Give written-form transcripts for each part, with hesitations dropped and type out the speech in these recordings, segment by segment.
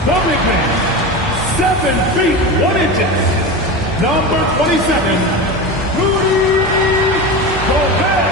The big man, 7 feet 1 inches, number 27, Rudy Gobert.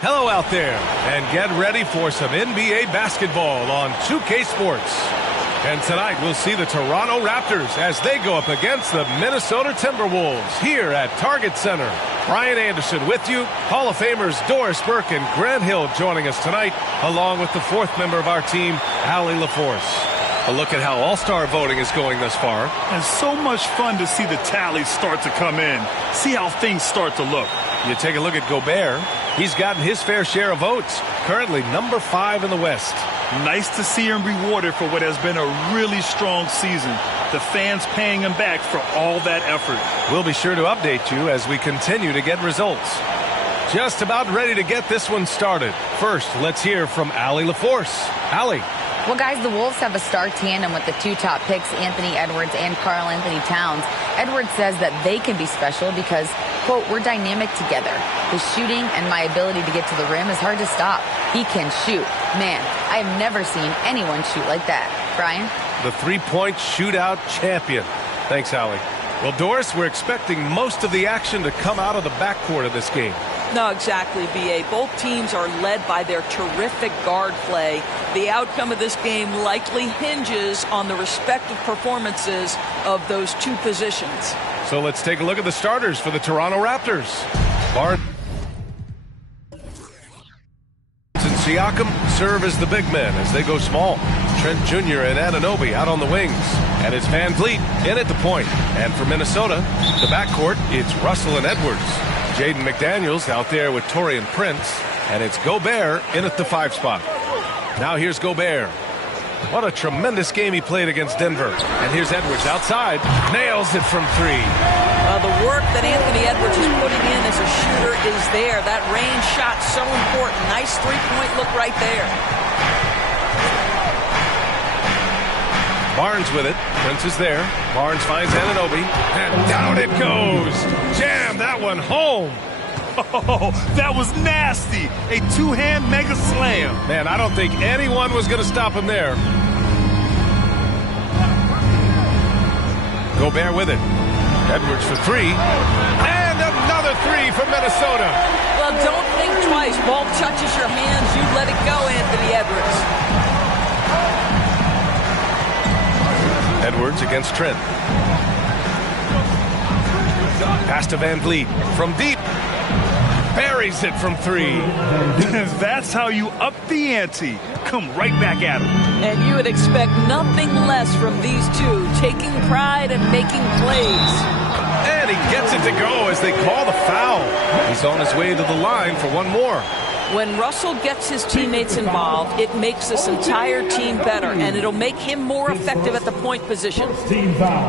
Hello out there, and get ready for some NBA basketball on 2K Sports. And tonight we'll see the Toronto Raptors as they go up against the Minnesota Timberwolves here at Target Center. Brian Anderson with you, Hall of Famers Doris Burke and Grant Hill joining us tonight, along with the fourth member of our team, Allie LaForce. A look at how All-Star voting is going thus far. And so much fun to see the tallies start to come in. See how things start to look. You take a look at Gobert. He's gotten his fair share of votes, currently number 5 in the West. Nice to see him rewarded for what has been a really strong season. The fans paying him back for all that effort. We'll be sure to update you as we continue to get results. Just about ready to get this one started. First, let's hear from Allie LaForce. Allie. Well, guys, the Wolves have a star tandem with the 2 top picks, Anthony Edwards and Karl Anthony Towns. Edwards says that they can be special because, quote, we're dynamic together. His shooting and my ability to get to the rim is hard to stop. He can shoot. Man, I have never seen anyone shoot like that. Brian? The three-point shootout champion. Thanks, Allie. Well, Doris, we're expecting most of the action to come out of the backcourt of this game. No, exactly, B.A. Both teams are led by their terrific guard play. The outcome of this game likely hinges on the respective performances of those 2 positions. So let's take a look at the starters for the Toronto Raptors. Barnes and Siakam serve as the big men as they go small. Trent Jr. and Anunoby out on the wings. And it's Van Vliet in at the point. And for Minnesota, the backcourt, it's Russell and Edwards. Jaden McDaniels out there with Taurean Prince. And it's Gobert in at the 5 spot. Now here's Gobert. What a tremendous game he played against Denver. And here's Edwards outside. Nails it from 3. The work that Anthony Edwards is putting in as a shooter is there. That range shot so important. Nice three-point look right there. Barnes with it. Prince is there. Barnes finds Anunoby. And down it goes. Jam that one home. Oh, that was nasty. A 2-hand mega slam. Man, I don't think anyone was going to stop him there. Gobert with it. Edwards for 3. And another 3 for Minnesota. Well, don't think twice. Ball touches your hands. You let it go, Anthony Edwards. Edwards against Trent. Pass to Van Vliet from deep. Buries it from 3. That's how you up the ante. Come right back at him. And you would expect nothing less from these 2, taking pride and making plays. And he gets it to go as they call the foul. He's on his way to the line for one more. When Russell gets his teammates involved, it makes this entire team better, and it'll make him more effective at the point position. Team foul.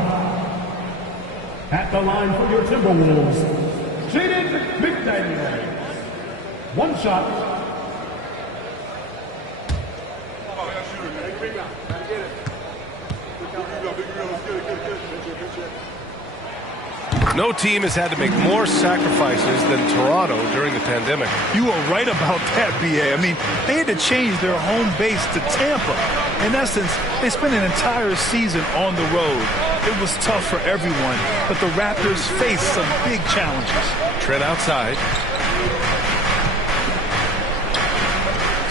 At the line for your Timberwolves, Jaden McDaniels. 1 shot. No team has had to make more sacrifices than Toronto during the pandemic. You are right about that, B.A. I mean, they had to change their home base to Tampa. In essence, they spent an entire season on the road. It was tough for everyone, but the Raptors faced some big challenges. Trent outside.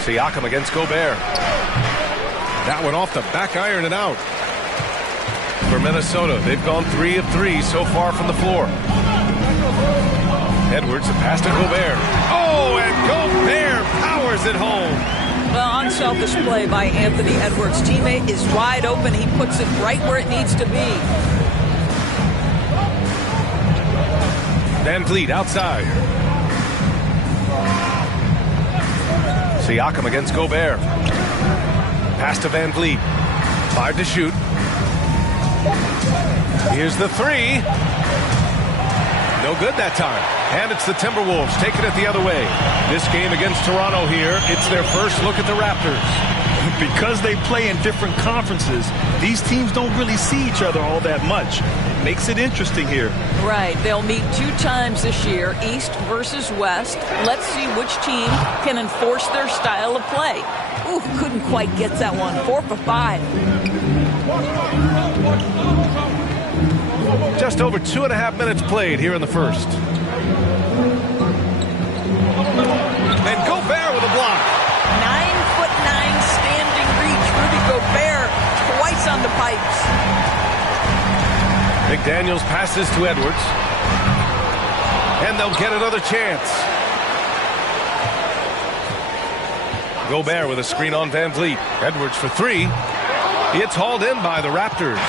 Siakam against Gobert. That one off the back iron and out. For Minnesota, they've gone 3 of 3 so far from the floor. Edwards, a pass to Gobert. Oh, and Gobert powers it home. Well, unselfish play by Anthony Edwards. Teammate is wide open. He puts it right where it needs to be. Van Vliet outside. Siakam against Gobert. Pass to Van Vliet. 5 to shoot. Here's the three. No good that time. And it's the Timberwolves taking it the other way. This game against Toronto here, it's their first look at the Raptors. Because they play in different conferences, these teams don't really see each other all that much. It makes it interesting here. Right. They'll meet 2 times this year, East versus West. Let's see which team can enforce their style of play. Ooh, couldn't quite get that one. 4 for 5. Just over 2.5 minutes played here in the first. And Gobert with a block. 9'9" standing reach. Rudy Gobert twice on the pipes. McDaniels passes to Edwards. And they'll get another chance. Gobert with a screen on Van Vliet. Edwards for 3. It's hauled in by the Raptors.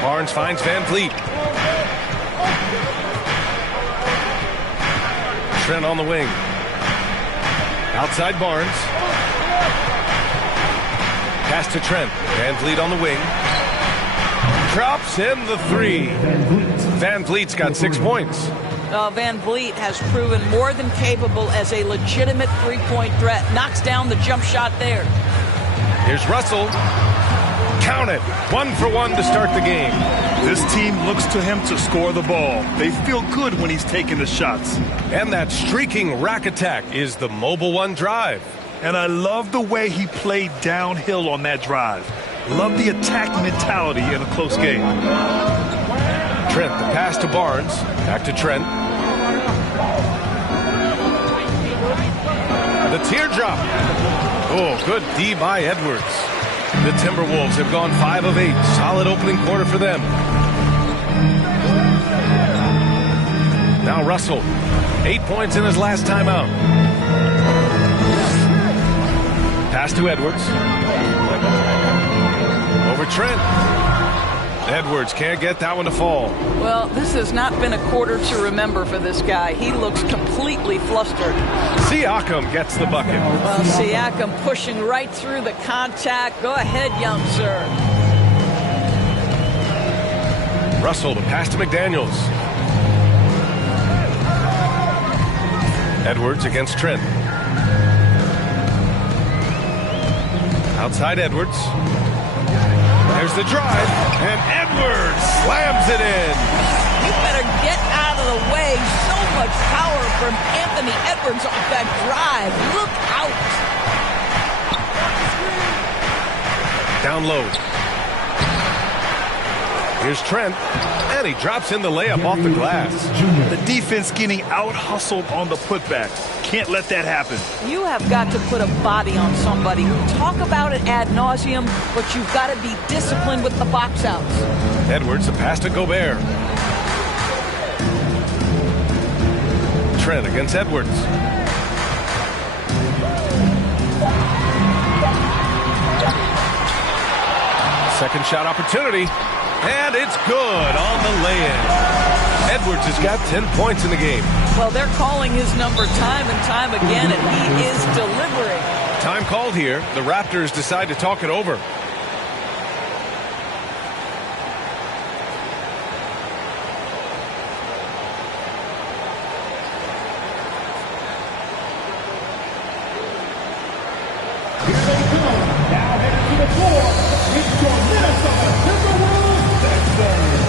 Barnes finds Van Vliet. Trent on the wing. Outside Barnes. Pass to Trent. Van Vliet on the wing. Drops in the 3. Van Vliet's got 6 points. Van Vliet has proven more than capable as a legitimate three-point threat. Knocks down the jump shot there. Here's Russell. Count it. 1 for 1 to start the game. This team looks to him to score the ball. They feel good when he's taking the shots. And that streaking rack attack is the mobile 1 drive. And I love the way he played downhill on that drive. Love the attack mentality in a close game. Trent, the pass to Barnes. Back to Trent. The teardrop. Oh, good D by Edwards. The Timberwolves have gone 5 of 8. Solid opening quarter for them. Now Russell. 8 points in his last timeout. Pass to Edwards. Over Trent. Edwards can't get that one to fall. Well, this has not been a quarter to remember for this guy. He looks completely flustered. Siakam gets the bucket. Well, Siakam pushing right through the contact. Go ahead, young sir. Russell, the pass to McDaniels. Edwards against Trent. Outside Edwards. There's the drive, and Edwards slams it in. You better get out of the way. So much power from Anthony Edwards off that drive. Look out. Down low. Here's Trent, and he drops in the layup off the glass. The defense getting out-hustled on the putback. Can't let that happen. You have got to put a body on somebody. Talk about it ad nauseum, but you've got to be disciplined with the box outs. Edwards, a pass to Gobert. Trent against Edwards. Second shot opportunity, and it's good on the lay-in. Edwards has got 10 points in the game. Well, they're calling his number time and time again, and he is delivering. Time called here. The Raptors decide to talk it over. Here they come. Now headed to the floor. It's your Minnesota Timberwolves Raptors.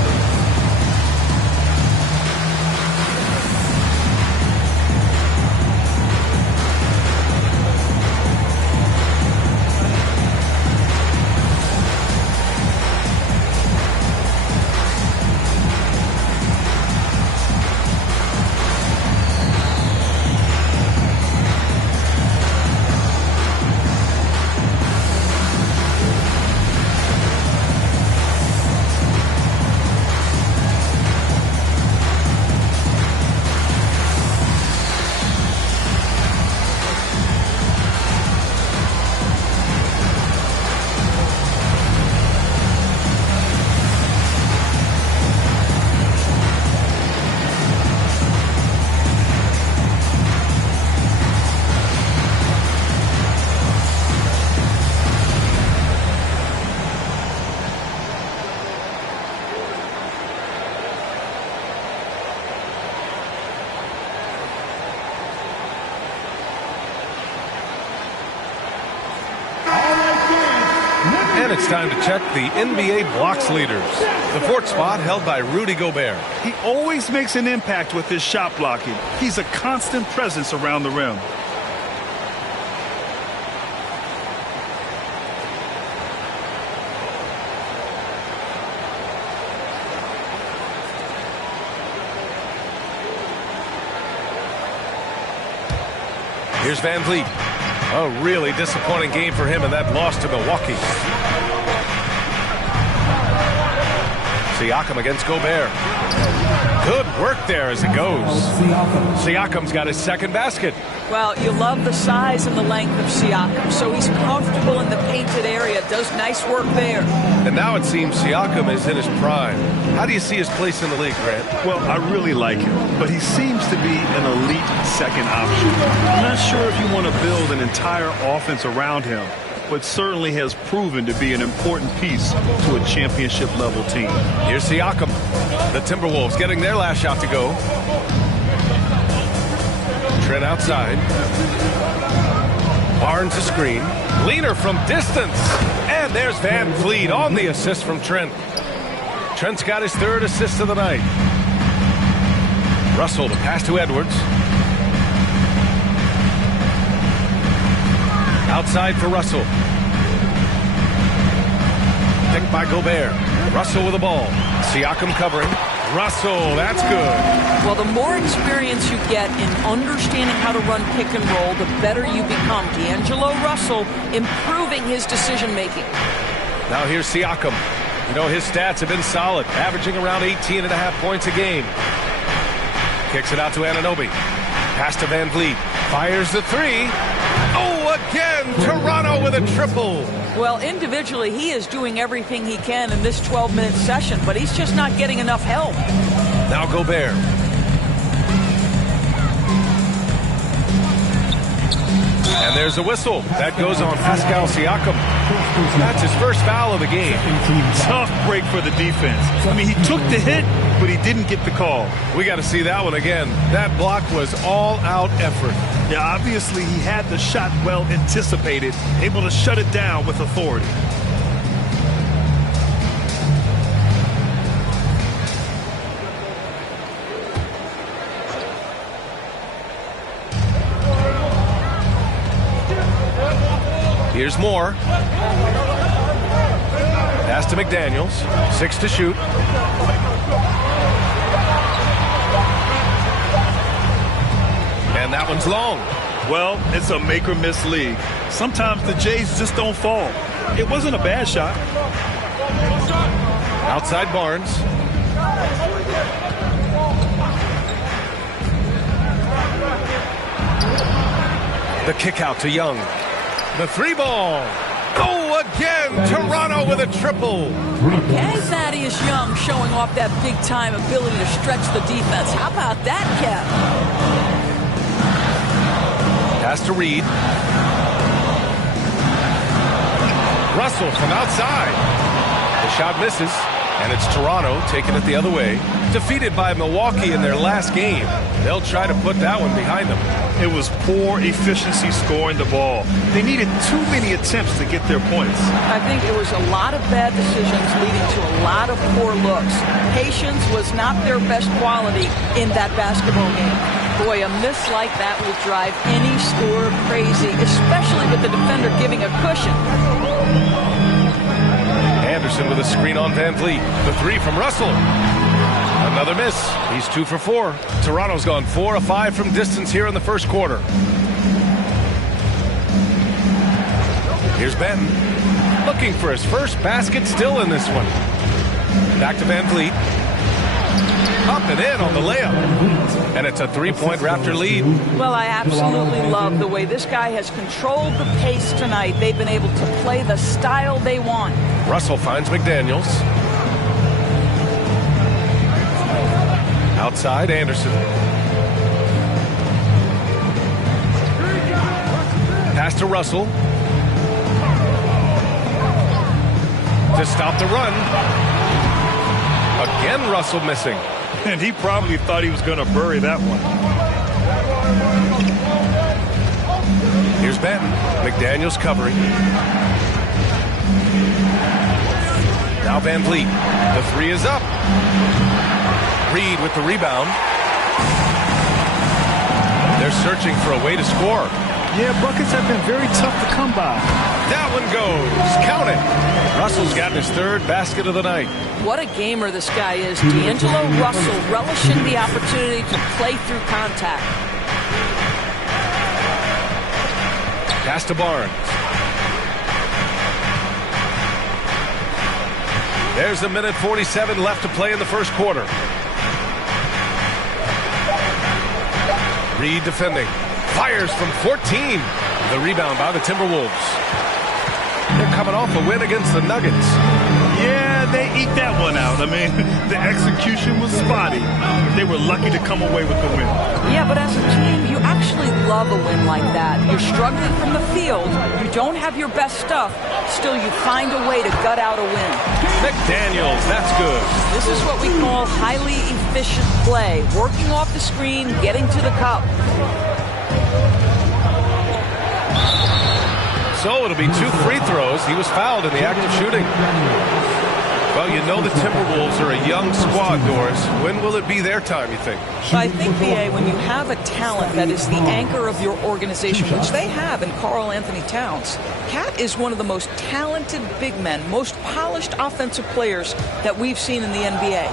And it's time to check the NBA blocks leaders. The fourth spot held by Rudy Gobert. He always makes an impact with his shot blocking. He's a constant presence around the rim. Here's Van Vliet. A really disappointing game for him in that loss to Milwaukee. Siakam against Gobert. Good work there as it goes. Siakam's got his second basket. Well, you love the size and the length of Siakam, so he's comfortable in the painted area, does nice work there. And now it seems Siakam is in his prime. How do you see his place in the league, Grant? Well, I really like him, but he seems to be an elite second option. I'm not sure if you want to build an entire offense around him, but certainly has proven to be an important piece to a championship-level team. Here's Siakam. The Timberwolves getting their last shot to go. Trent outside. Barnes a screen. Leaner from distance. And there's Van Vliet on the assist from Trent. Trent's got his third assist of the night. Russell to pass to Edwards. Outside for Russell. Picked by Gobert. Russell with the ball. Siakam covering. Russell, that's good. Well, the more experience you get in understanding how to run pick and roll, the better you become. D'Angelo Russell improving his decision-making. Now here's Siakam. You know, his stats have been solid, averaging around 18.5 points a game. Kicks it out to Anunoby. Pass to Van Vliet. Fires the three. Oh, again, Toronto with a triple. Well, individually, he is doing everything he can in this 12-minute session, but he's just not getting enough help. Now Gobert. And there's a whistle. That goes on Pascal Siakam. That's his first foul of the game. Tough break for the defense. I mean, he took the hit, but he didn't get the call. We got to see that one again. That block was all-out effort. Yeah, obviously he had the shot well anticipated, able to shut it down with authority. Here's Moore. Pass to McDaniels. 6 to shoot. And that one's long. Well, it's a make or miss league. Sometimes the Jays just don't fall. It wasn't a bad shot. Outside Barnes. The kick out to Young. The three ball. Oh, again, Toronto with a triple. Okay, Thaddeus Young showing off that big-time ability to stretch the defense. How about that, Kev? Pass to Reed. Russell from outside. The shot misses, and it's Toronto taking it the other way. Defeated by Milwaukee in their last game. They'll try to put that one behind them. It was poor efficiency scoring the ball. They needed too many attempts to get their points. I think it was a lot of bad decisions leading to a lot of poor looks. Patience was not their best quality in that basketball game. Boy, a miss like that will drive any scorer crazy, especially with the defender giving a cushion. Anderson with a screen on Van Vliet. The three from Russell. Another miss. He's 2 for 4. Toronto's gone 4 of 5 from distance here in the first quarter. Here's Benton. Looking for his first basket still in this one. Back to Van Vliet. Up and in on the layup. And it's a 3-point Raptor lead. Well, I absolutely love the way this guy has controlled the pace tonight. They've been able to play the style they want. Russell finds McDaniels. Outside, Anderson. Pass to Russell. To stop the run. Again, Russell missing. And he probably thought he was going to bury that one. Here's Benton. McDaniels covering. Now Van Vliet. The three is up. Reed with the rebound. They're searching for a way to score. Yeah, buckets have been very tough to come by. That one goes. Count it. Russell's gotten his third basket of the night. What a gamer this guy is. D'Angelo Russell relishing the opportunity to play through contact. Pass to Barnes. There's a minute 47 left to play in the first quarter. Reed defending. Fires from 14. The rebound by the Timberwolves. They're coming off a win against the Nuggets. Yeah, they eat that one out. I mean, the execution was spotty. They were lucky to come away with the win. Yeah, but as a team, you actually love a win like that. You're struggling from the field. You don't have your best stuff. Still, you find a way to gut out a win. McDaniels, that's good. This is what we call highly efficient play. Working off the screen, getting to the cup. So it'll be 2 free throws. He was fouled in the act of shooting. Well, you know the Timberwolves are a young squad, Doris. When will it be their time, you think? I think, B.A., when you have a talent that is the anchor of your organization, which they have in Karl Anthony Towns, Cat is one of the most talented big men, most polished offensive players that we've seen in the NBA.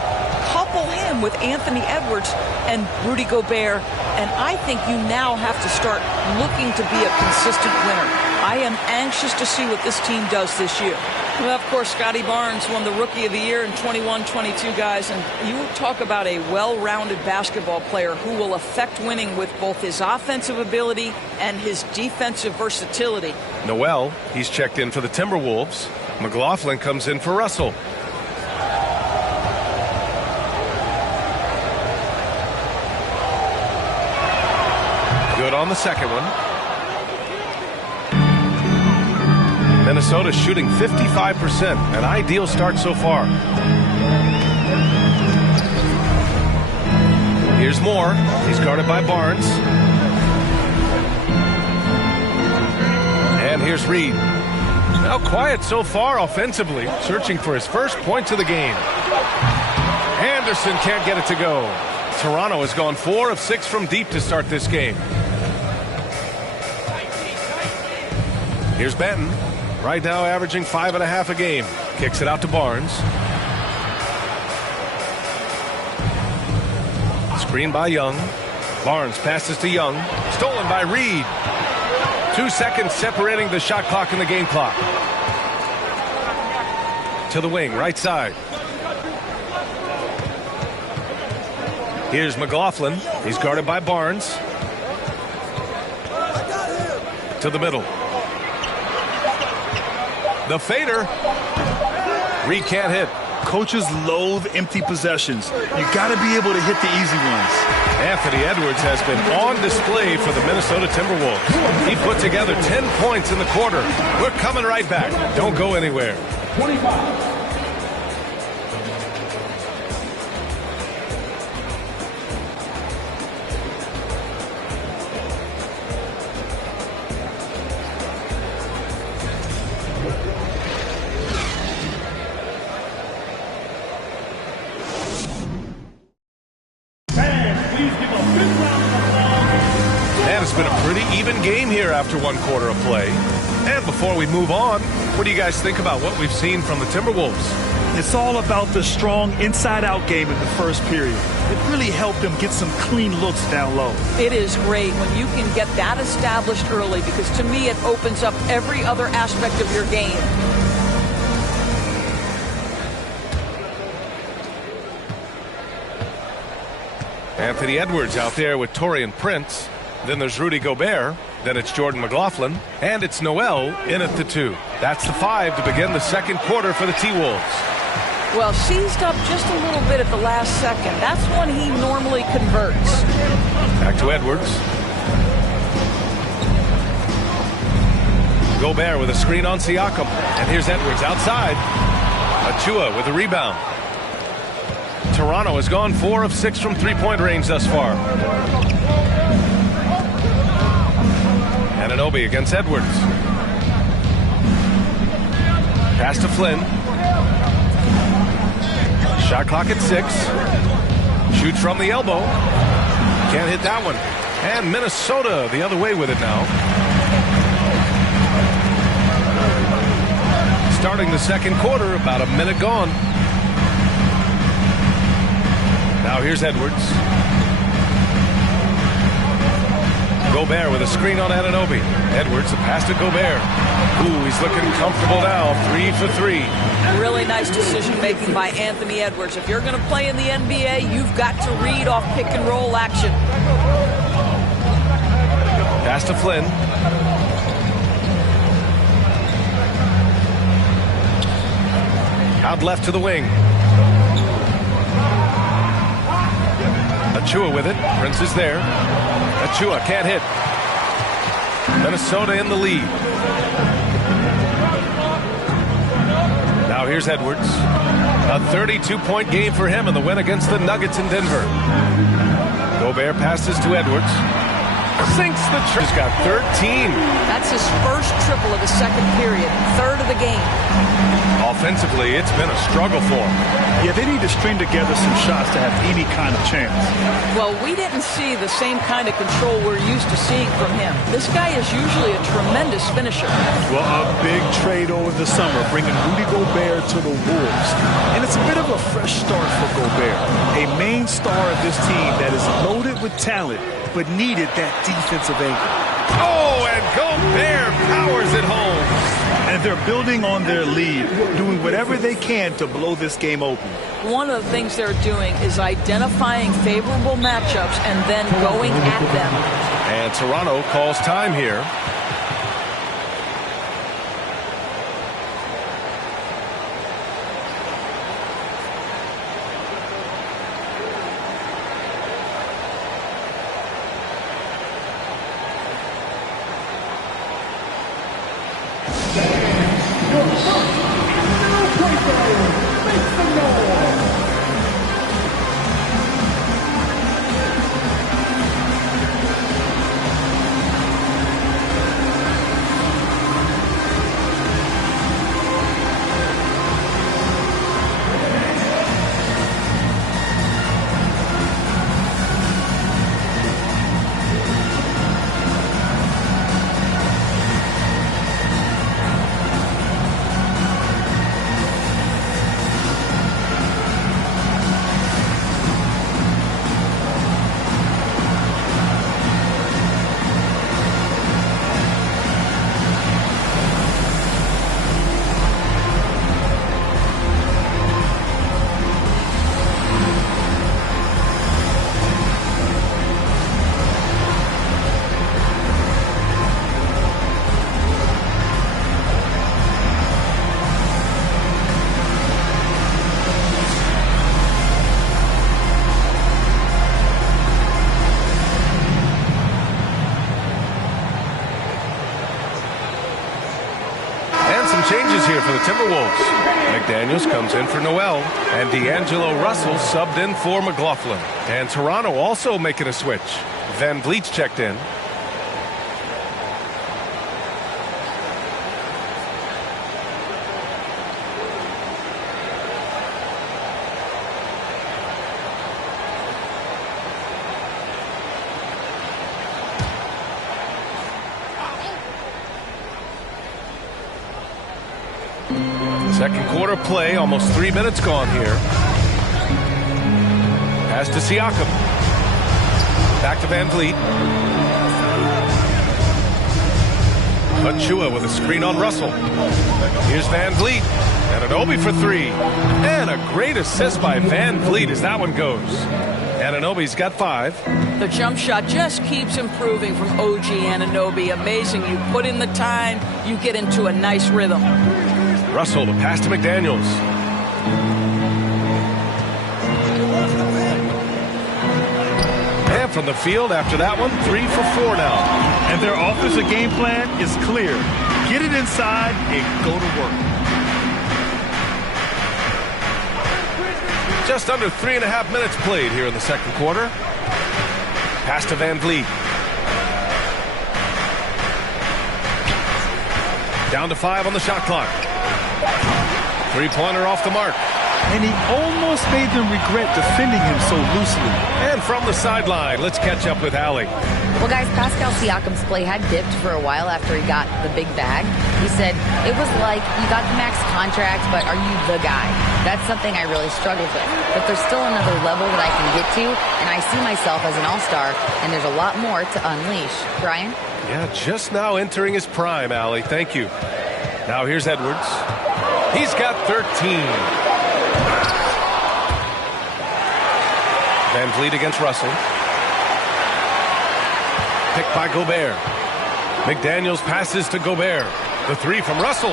Couple him with Anthony Edwards and Rudy Gobert, and I think you now have to start looking to be a consistent winner. I am anxious to see what this team does this year. Well, of course, Scotty Barnes won the Rookie of the Year in 21-22, guys, and you talk about a well-rounded basketball player who will affect winning with both his offensive ability and his defensive versatility. Noel, he's checked in for the Timberwolves. McLaughlin comes in for Russell. Good on the second one. Minnesota shooting 55%, an ideal start so far. Here's Moore. He's guarded by Barnes. And here's Reed. Now quiet so far offensively, searching for his first points of the game. Anderson can't get it to go. Toronto has gone 4 of 6 from deep to start this game. Here's Benton. Right now averaging 5.5 a game. Kicks it out to Barnes. Screen by Young. Barnes passes to Young. Stolen by Reed. 2 seconds separating the shot clock and the game clock. To the wing, right side. Here's McLaughlin. He's guarded by Barnes. To the middle. The fader. Reed can't hit. Coaches loathe empty possessions. You got to be able to hit the easy ones. Anthony Edwards has been on display for the Minnesota Timberwolves. He put together 10 points in the quarter. We're coming right back. Don't go anywhere. 25. Game here after 1 quarter of play. And before we move on, what do you guys think about what we've seen from the Timberwolves? It's all about the strong inside-out game in the first period. It really helped them get some clean looks down low. It is great when you can get that established early, because to me it opens up every other aspect of your game. Anthony Edwards out there with Taurean Prince. Then there's Rudy Gobert. Then it's Jordan McLaughlin. And it's Noel in at the 2. That's the 5 to begin the second quarter for the T-Wolves. Well, seized up just a little bit at the last second. That's when he normally converts. Back to Edwards. Gobert with a screen on Siakam. And here's Edwards outside. Achua with a rebound. Toronto has gone 4 of 6 from three-point range thus far. Anunoby against Edwards. Pass to Flynn. Shot clock at 6. Shoots from the elbow. Can't hit that one. And Minnesota the other way with it now. Starting the second quarter, about a minute gone. Now here's Edwards. Gobert with a screen on Anunoby. Edwards, a pass to Gobert. Ooh, he's looking comfortable now. 3 for 3. Really nice decision making by Anthony Edwards. If you're going to play in the NBA, you've got to read off pick and roll action. Pass to Flynn. Out left to the wing. Achua with it. Prince is there. Achua can't hit. Minnesota in the lead. Now here's Edwards. A 32-point game for him in the win against the Nuggets in Denver. Gobert passes to Edwards. Sinks the triple. He's got 13. That's his first triple of the second period. Third of the game. Offensively, it's been a struggle for him. Yeah, they need to string together some shots to have any kind of chance. Well, we didn't see the same kind of control we're used to seeing from him. This guy is usually a tremendous finisher. Well, a big trade over the summer, bringing Rudy Gobert to the Wolves. And it's a bit of a fresh start for Gobert, a main star of this team that is loaded with talent, but needed that defensive anchor. Oh, and Gobert powers it home. And they're building on their lead, doing whatever they can to blow this game open. One of the things they're doing is identifying favorable matchups and then going at them. And Toronto calls time here. Changes here for the Timberwolves. McDaniels comes in for Noel, and D'Angelo Russell subbed in for McLaughlin. And Toronto also making a switch. Van Vliet's checked in. Second quarter play, almost 3 minutes gone here. Pass to Siakam. Back to Van Vliet. Achua with a screen on Russell. Here's Van Vliet. Anunoby for 3. And a great assist by Van Vliet as that one goes. Anunoby's got 5. The jump shot just keeps improving from OG Anunoby. Amazing. You put in the time, you get into a nice rhythm. Russell, the pass to McDaniels. And from the field after that one, 3 for 4 now. And their offensive game plan is clear. Get it inside and go to work. Just under 3.5 minutes played here in the second quarter. Pass to Van Vliet. Down to 5 on the shot clock. Three-pointer off the mark. and he almost made them regret defending him so loosely. And from the sideline, let's catch up with Allie. Well, guys, Pascal Siakam's play had dipped for a while after he got the big bag. He said, it was like, you got the max contract, but are you the guy? That's something I really struggled with. But there's still another level that I can get to, and I see myself as an all-star, and there's a lot more to unleash. Brian? Yeah, just now entering his prime, Allie. Thank you. Now here's Edwards. He's got 13. Van Vliet against Russell. Picked by Gobert. McDaniels passes to Gobert. The three from Russell.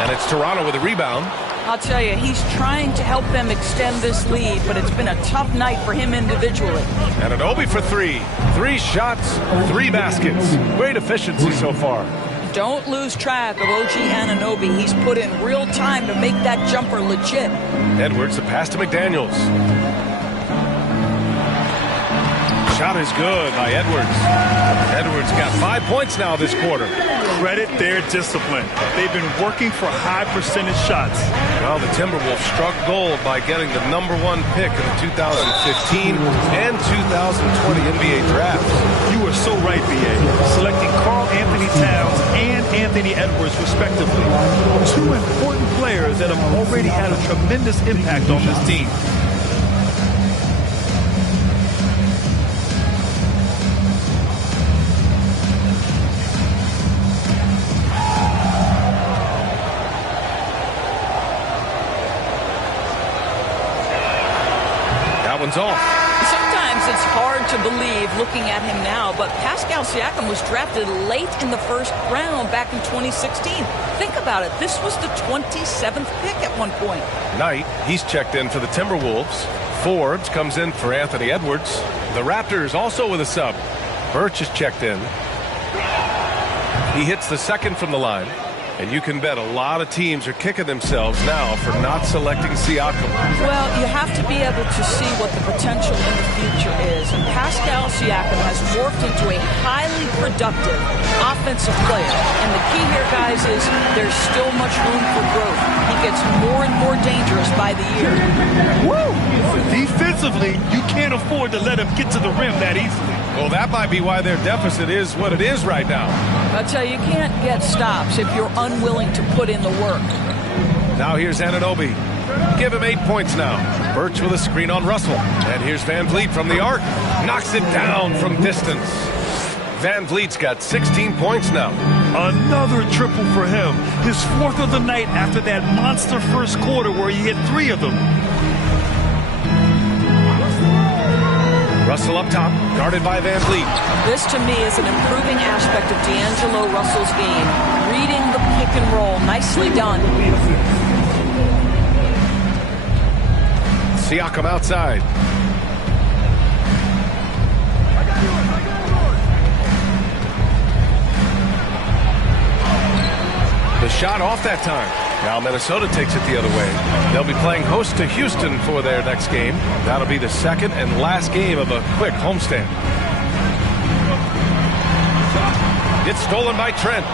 And it's Toronto with a rebound. I'll tell you, he's trying to help them extend this lead, but it's been a tough night for him individually. And Anunoby for three. 3 shots, 3 baskets. Great efficiency so far. Don't lose track of OG Anunoby. He's put in real time to make that jumper legit. Edwards, the pass to McDaniels. Shot is good by Edwards. Edwards got 5 points now this quarter. Credit their discipline. They've been working for high percentage shots. Well, the Timberwolves struck gold by getting the #1 pick in the 2015 and 2020 NBA drafts. You are so right, B.A. Selecting Karl Anthony Towns and Anthony Edwards, respectively. 2 important players that have already had a tremendous impact on this team. One's off. Sometimes it's hard to believe looking at him now, but Pascal Siakam was drafted late in the first round back in 2016. Think about it. This was the 27th pick at one point. Knight, he's checked in for the Timberwolves. Forbes comes in for Anthony Edwards. The Raptors also with a sub. Birch is checked in. He hits the second from the line. And you can bet a lot of teams are kicking themselves now for not selecting Siakam. Well, you have to be able to see what the potential in the future is. And Pascal Siakam has morphed into a highly productive offensive player. And the key here, guys, is there's still much room for growth. He gets more and more dangerous by the year. Woo! Defensively, you can't afford to let him get to the rim that easily. Well, that might be why their deficit is what it is right now. I'll tell you, you can't get stops if you're unwilling to put in the work. Now here's Anunoby. Give him 8 points now. Birch with a screen on Russell. And here's Van Vliet from the arc. Knocks it down from distance. Van Vliet's got 16 points now. Another triple for him. His 4th of the night after that monster first quarter where he hit 3 of them. Russell up top, guarded by Van Vliet. This, to me, is an improving aspect of D'Angelo Russell's game. Reading the pick and roll. Nicely done. Siakam outside. The shot off that time. Now Minnesota takes it the other way. They'll be playing host to Houston for their next game. That'll be the second and last game of a quick homestand. It's stolen by Trent.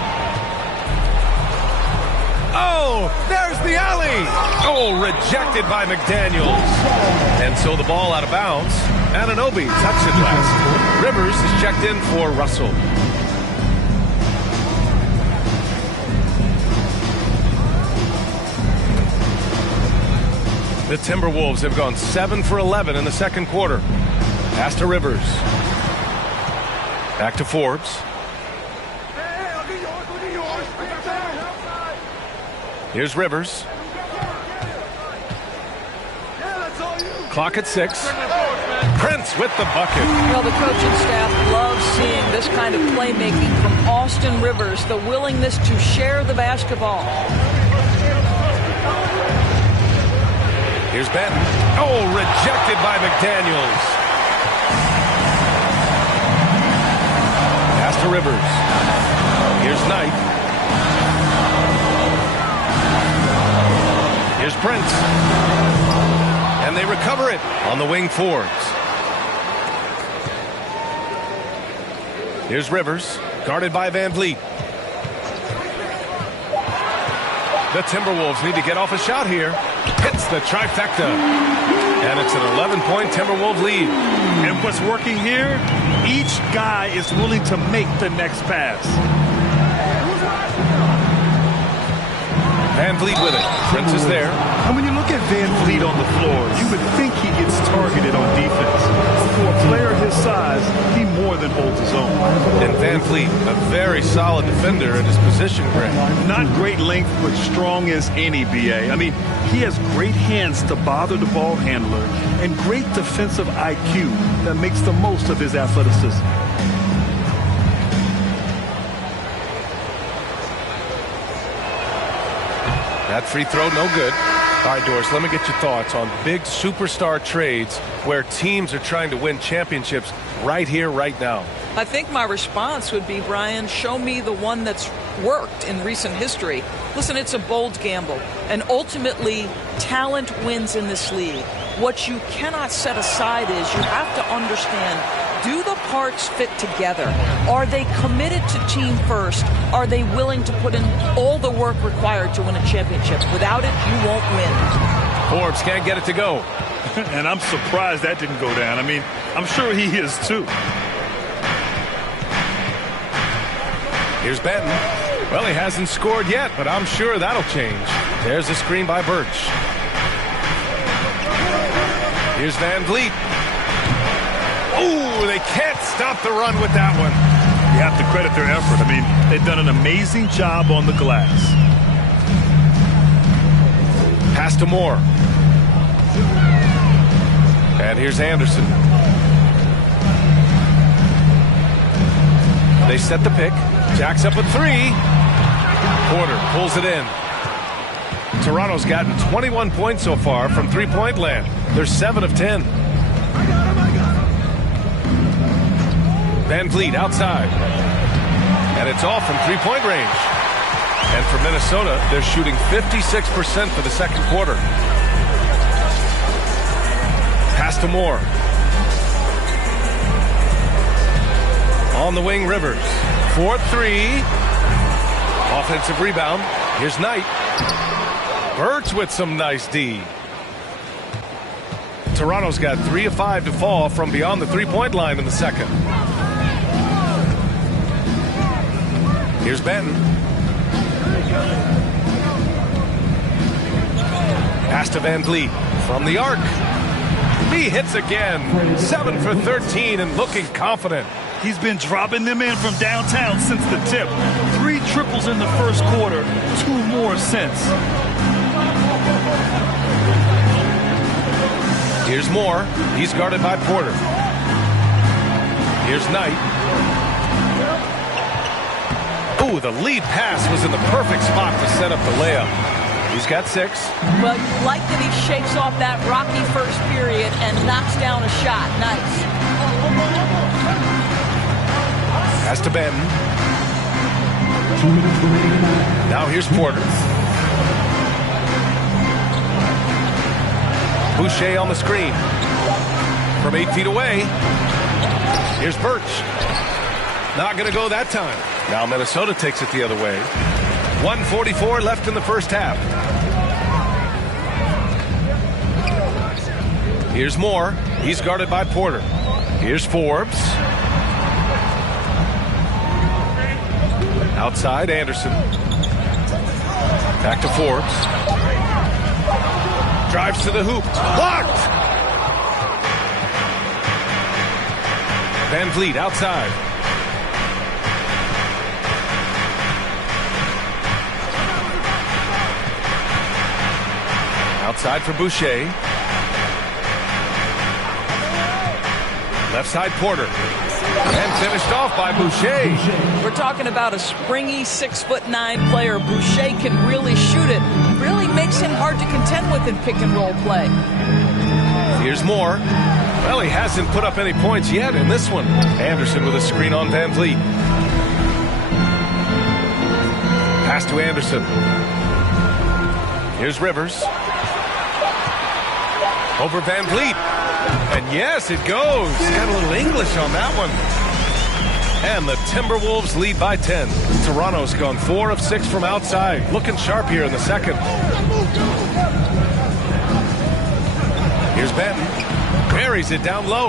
Oh, there's the alley. Oh, rejected by McDaniels. And so the ball out of bounds. Anunoby touched it last. Rivers is checked in for Russell. The Timberwolves have gone 7 for 11 in the second quarter. Pass to Rivers. Back to Forbes. Here's Rivers. Clock at 6. Prince with the bucket. Well, the coaching staff loves seeing this kind of playmaking from Austin Rivers, the willingness to share the basketball. Here's Benton. Oh, rejected by McDaniels. Pass to Rivers. Here's Knight. Here's Prince. And they recover it on the wing Forbes. Here's Rivers, guarded by Van Vliet. The Timberwolves need to get off a shot here. Hits the trifecta. And it's an 11-point Timberwolves lead. And what's working here? Each guy is willing to make the next pass. Van Vliet with it. Prince is there. And when you look at Van Vliet on the floor, you would think he gets targeted on defense. For a player his size, he more than holds his own. And Van Vliet, a very solid defender in his position, Greg. Not great length, but strong as any, B.A. I mean, he has great hands to bother the ball handler and great defensive IQ that makes the most of his athleticism. That free throw, no good. All right, Doris, let me get your thoughts on big superstar trades where teams are trying to win championships right here, right now. I think my response would be, Brian, show me the one that's worked in recent history. Listen, it's a bold gamble, and ultimately talent wins in this league. What you cannot set aside is you have to understand, do the parts fit together? Are they committed to team first? Are they willing to put in all the work required to win a championship? Without it, you won't win. Forbes can't get it to go. And I'm surprised that didn't go down. I mean, I'm sure he is too. Here's Benton. Well, he hasn't scored yet, but I'm sure that'll change. There's a screen by Birch. Here's Van Vliet. Oh, they can't stop the run with that one. You have to credit their effort. I mean, they've done an amazing job on the glass. Pass to Moore. And here's Anderson. They set the pick. Jacks up a three. Porter pulls it in. Toronto's gotten 21 points so far from three-point land. They're 7 of 10. Van Vliet outside. And it's off from three-point range. And for Minnesota, they're shooting 56% for the second quarter. Pass to Moore. On the wing, Rivers. 4-3. Offensive rebound. Here's Knight. Birch with some nice D. Toronto's got 3 of 5 to fall from beyond the three-point line in the second. Here's Benton. Pass to Van Vliet from the arc. He hits again. 7 for 13 and looking confident. He's been dropping them in from downtown since the tip. 3 triples in the first quarter, 2 more since. Here's Moore. He's guarded by Porter. Here's Knight. Ooh, the lead pass was in the perfect spot to set up the layup. He's got 6. But you like that he shakes off that rocky first period and knocks down a shot. Nice. Pass to Benton. Now here's Porter. Boucher on the screen. From 8 feet away. Here's Birch. Not going to go that time. Now Minnesota takes it the other way. 1:44 left in the first half. Here's Moore. He's guarded by Porter. Here's Forbes. Outside, Anderson. Back to Forbes. Drives to the hoop. Blocked! Van Vliet outside. Outside for Boucher. Left side, Porter. And finished off by Boucher. We're talking about a springy 6'9" player. Boucher can really shoot it. Really makes him hard to contend with in pick and roll play. Here's Moore. Well, he hasn't put up any points yet in this one. Anderson with a screen on Van Vliet. Pass to Anderson. Here's Rivers. Over Van Vliet. And yes, it goes. Got a little English on that one. And the Timberwolves lead by 10. Toronto's gone 4 of 6 from outside. Looking sharp here in the second. Benton. Buries it down low.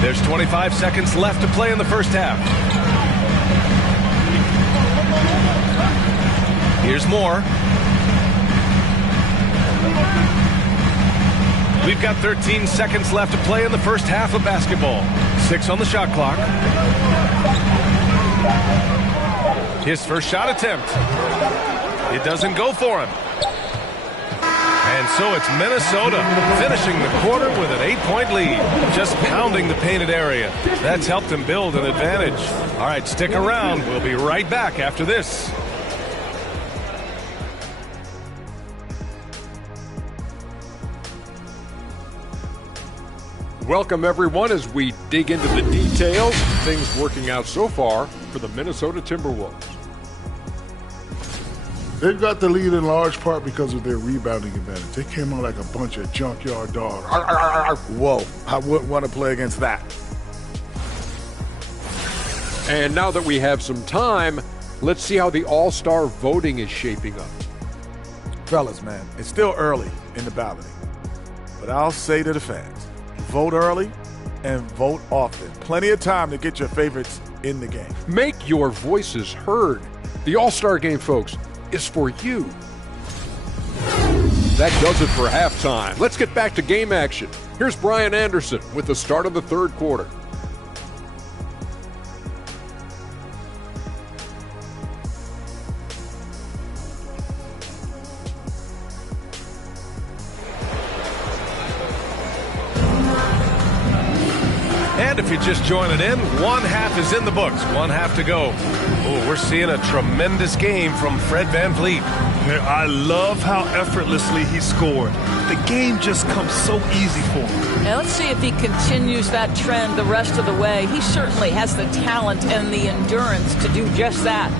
There's 25 seconds left to play in the first half. Here's more. We've got 13 seconds left to play in the first half of basketball. 6 on the shot clock. His first shot attempt. It doesn't go for him. And so it's Minnesota finishing the quarter with an 8-point lead. Just pounding the painted area. That's helped them build an advantage. All right, stick around. We'll be right back after this. Welcome, everyone, as we dig into the details. Things working out so far for the Minnesota Timberwolves. They've got the lead in large part because of their rebounding advantage. They came out like a bunch of junkyard dogs. Whoa, I wouldn't want to play against that. And now that we have some time, let's see how the All-Star voting is shaping up. Fellas, man, it's still early in the balloting. But I'll say to the fans, vote early and vote often. Plenty of time to get your favorites in the game. Make your voices heard. The All-Star game, folks, is for you. That does it for halftime. Let's get back to game action. Here's Brian Anderson with the start of the third quarter. And if you're just joining in, one half is in the books. One half to go. Oh, we're seeing a tremendous game from Fred VanVleet. I love how effortlessly he scored. The game just comes so easy for him. Now let's see if he continues that trend the rest of the way. He certainly has the talent and the endurance to do just that.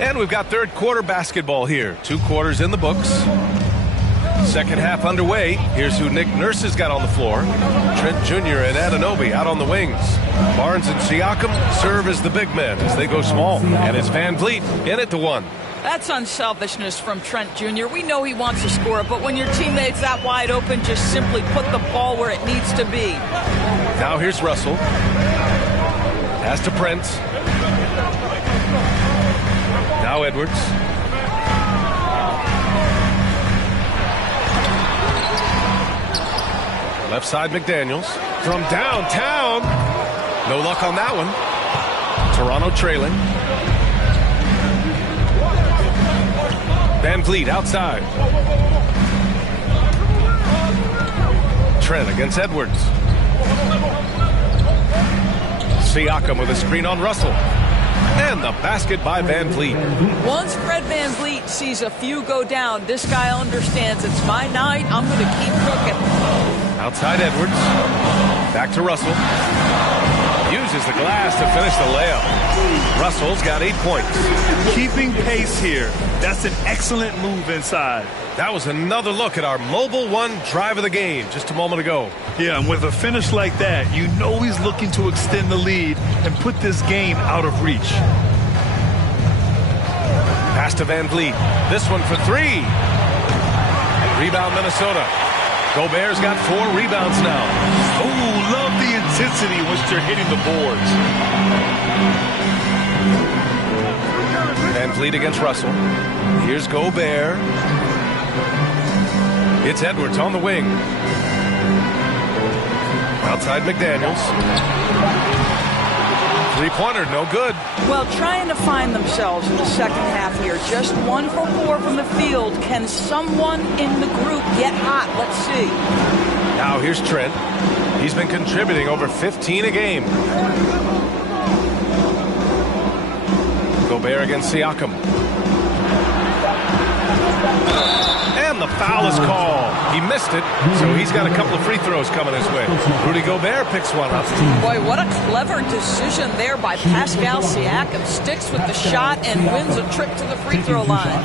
And we've got third quarter basketball here. 2 quarters in the books. Second half underway. Here's who Nick Nurse has got on the floor. Trent Jr. and Anunoby out on the wings. Barnes and Siakam serve as the big men as they go small. And it's VanVleet in at the 1. That's unselfishness from Trent Jr. We know he wants to score, but when your teammate's that wide open, just simply put the ball where it needs to be. Now here's Russell. Pass to Prince. Now Edwards. Left side McDaniels from downtown. No luck on that one. Toronto trailing. VanVleet outside. Trent against Edwards. Siakam with a screen on Russell. And the basket by VanVleet. Once Fred VanVleet sees a few go down, this guy understands it's my night. I'm going to keep cooking. Outside Edwards. Back to Russell. Uses the glass to finish the layup. Russell's got 8 points. Keeping pace here. That's an excellent move inside. That was another look at our Mobile One drive of the game just a moment ago. Yeah, and with a finish like that, you know he's looking to extend the lead and put this game out of reach. Pass to VanVleet. This one for 3. Rebound Minnesota. Gobert's got 4 rebounds now. Oh, love the intensity which they're hitting the boards. VanVleet against Russell. Here's Gobert. It's Edwards on the wing. Outside McDaniels. 3-pointer, no good. Well, trying to find themselves in the second half here. Just 1 for 4 from the field. Can someone in the group get hot? Let's see. Now here's Trent. He's been contributing over 15 a game. Gobert against Siakam. And the foul is called. He missed it, so he's got a couple of free throws coming his way. Rudy Gobert picks one up. Boy, what a clever decision there by Pascal Siakam. Sticks with the shot and wins a trip to the free throw line.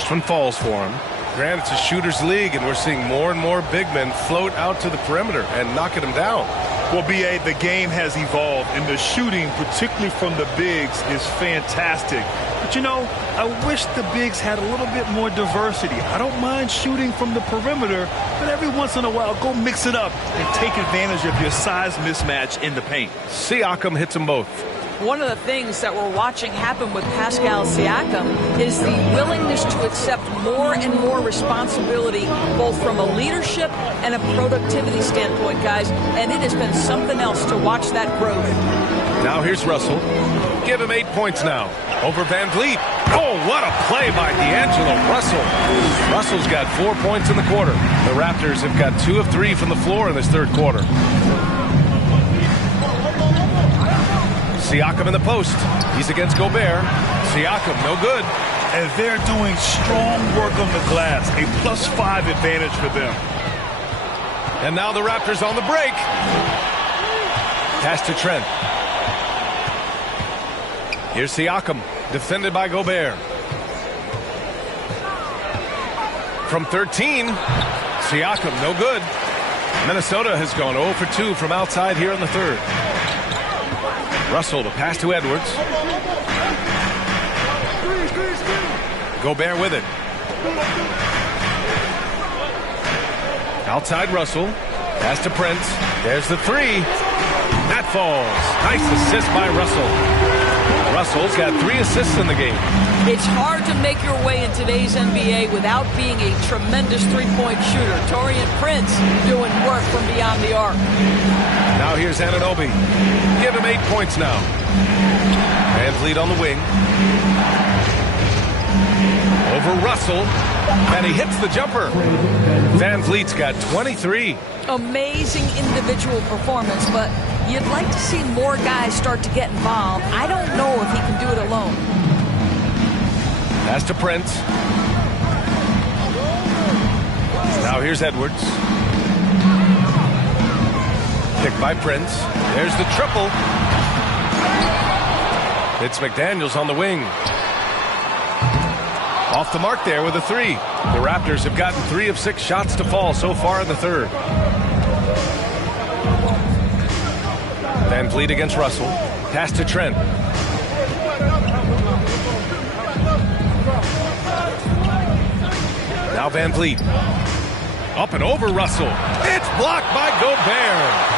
First one falls for him. Granted, it's a shooter's league, and we're seeing more and more big men float out to the perimeter and knocking them down. Well, B.A., the game has evolved, and the shooting, particularly from the bigs, is fantastic. But, you know, I wish the bigs had a little bit more diversity. I don't mind shooting from the perimeter, but every once in a while, go mix it up and take advantage of your size mismatch in the paint. Siakam hits them both. One of the things that we're watching happen with Pascal Siakam is the willingness to accept more and more responsibility, both from a leadership and a productivity standpoint, guys. And it has been something else to watch that growth. Now here's Russell. Give him 8 points now. Over Van Vliet. Oh, what a play by D'Angelo Russell. Russell's got 4 points in the quarter. The Raptors have got 2 of 3 from the floor in this third quarter. Siakam in the post. He's against Gobert. Siakam, no good. And they're doing strong work on the glass. A +5 advantage for them. And now the Raptors on the break. Pass to Trent. Here's Siakam, defended by Gobert. From 13, Siakam, no good. Minnesota has gone 0 for 2 from outside here in the third. Russell, the pass to Edwards. Gobert with it. Outside Russell. Pass to Prince. There's the three. That falls. Nice assist by Russell. Russell's got 3 assists in the game. It's hard to make your way in today's NBA without being a tremendous three-point shooter. Taurean Prince doing work from beyond the arc. Now here's Anunoby. Give him 8 points now. Van Vliet on the wing. Over Russell. And he hits the jumper. Van Vliet's got 23. Amazing individual performance, but you'd like to see more guys start to get involved. I don't know if he can do it alone. Pass to Prince. Now here's Edwards. Picked by Prince. There's the triple. It's McDaniels on the wing. Off the mark there with a 3. The Raptors have gotten 3 of 6 shots to fall so far in the third. Van Vliet against Russell. Pass to Trent. Now Van Vliet. Up and over Russell. It's blocked by Gobert.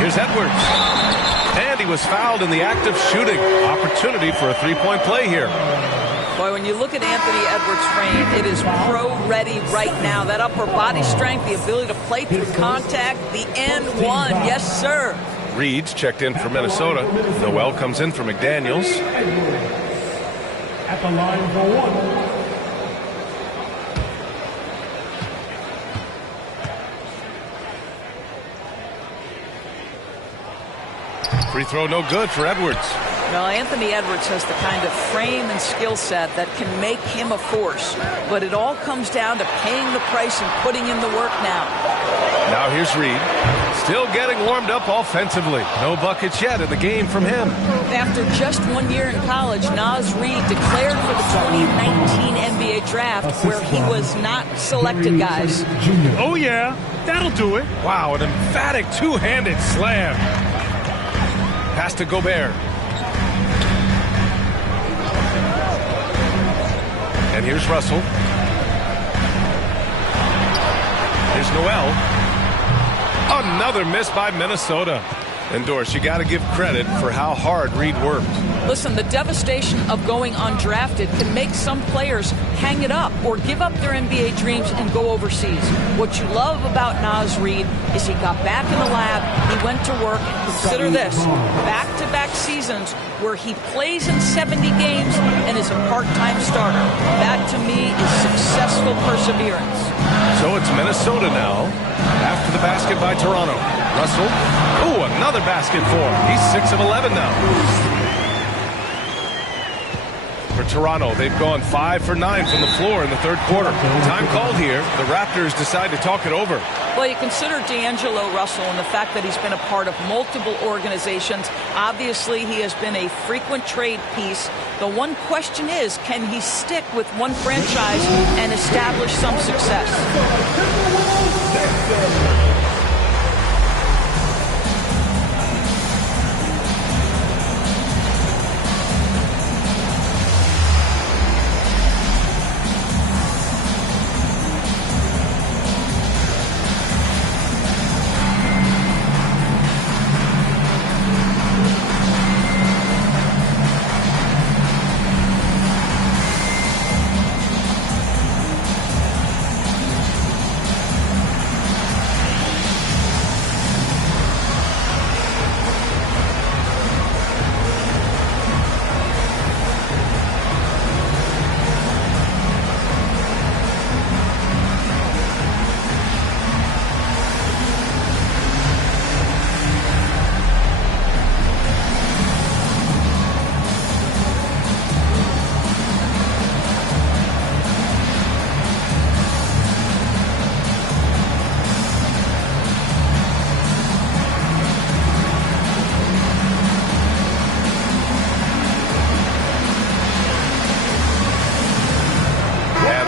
Here's Edwards. And he was fouled in the act of shooting. Opportunity for a 3-point play here. Boy, when you look at Anthony Edwards' frame, it is pro-ready right now. That upper body strength, the ability to play through contact, the and one. Yes, sir. Reed's checked in for Minnesota. Noel comes in for McDaniels. At the line for 1. Free throw no good for Edwards. Well, Anthony Edwards has the kind of frame and skill set that can make him a force. But it all comes down to paying the price and putting in the work now. Now here's Reed. Still getting warmed up offensively. No buckets yet in the game from him. After just 1 year in college, Naz Reid declared for the 2019 NBA draft where he was not selected, guys. Oh, yeah. That'll do it. Wow, an emphatic two-handed slam. Pass to Gobert. And here's Russell. Here's Noel. Another miss by Minnesota. And Doris, you got to give credit for how hard Reed worked. Listen, the devastation of going undrafted can make some players hang it up or give up their NBA dreams and go overseas. What you love about Naz Reid is he got back in the lab, he went to work, and consider this, back-to-back seasons where he plays in 70 games and is a part-time starter. That, to me, is successful perseverance. So it's Minnesota now after the basket by Toronto. Russell. Ooh, another basket for him. He's 6 of 11 now. For Toronto. They've gone 5 for 9 from the floor in the third quarter. Time called here. The Raptors decide to talk it over. Well, you consider D'Angelo Russell and the fact that he's been a part of multiple organizations. Obviously, he has been a frequent trade piece. The one question is, can he stick with one franchise and establish some success?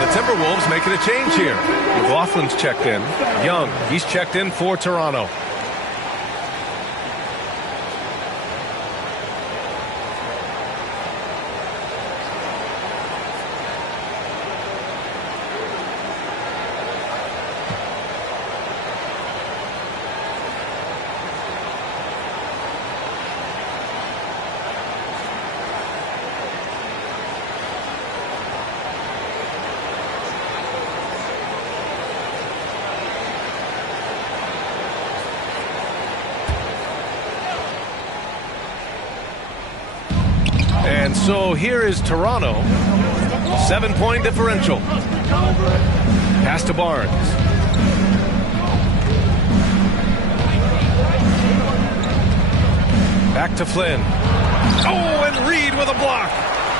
Timberwolves making a change here. McLaughlin's checked in. Young, he's checked in for Toronto. And so here is Toronto. 7-point differential. Pass to Barnes. Back to Flynn. Oh, and Reed with a block.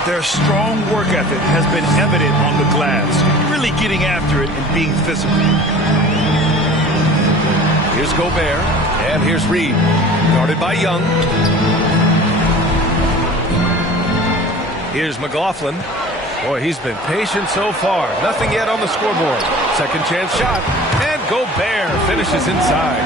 Their strong work ethic has been evident on the glass, really getting after it and being physical. Here's Gobert, and here's Reed. Guarded by Young. Here's McLaughlin. Boy, he's been patient so far. Nothing yet on the scoreboard. Second chance shot, and Gobert finishes inside.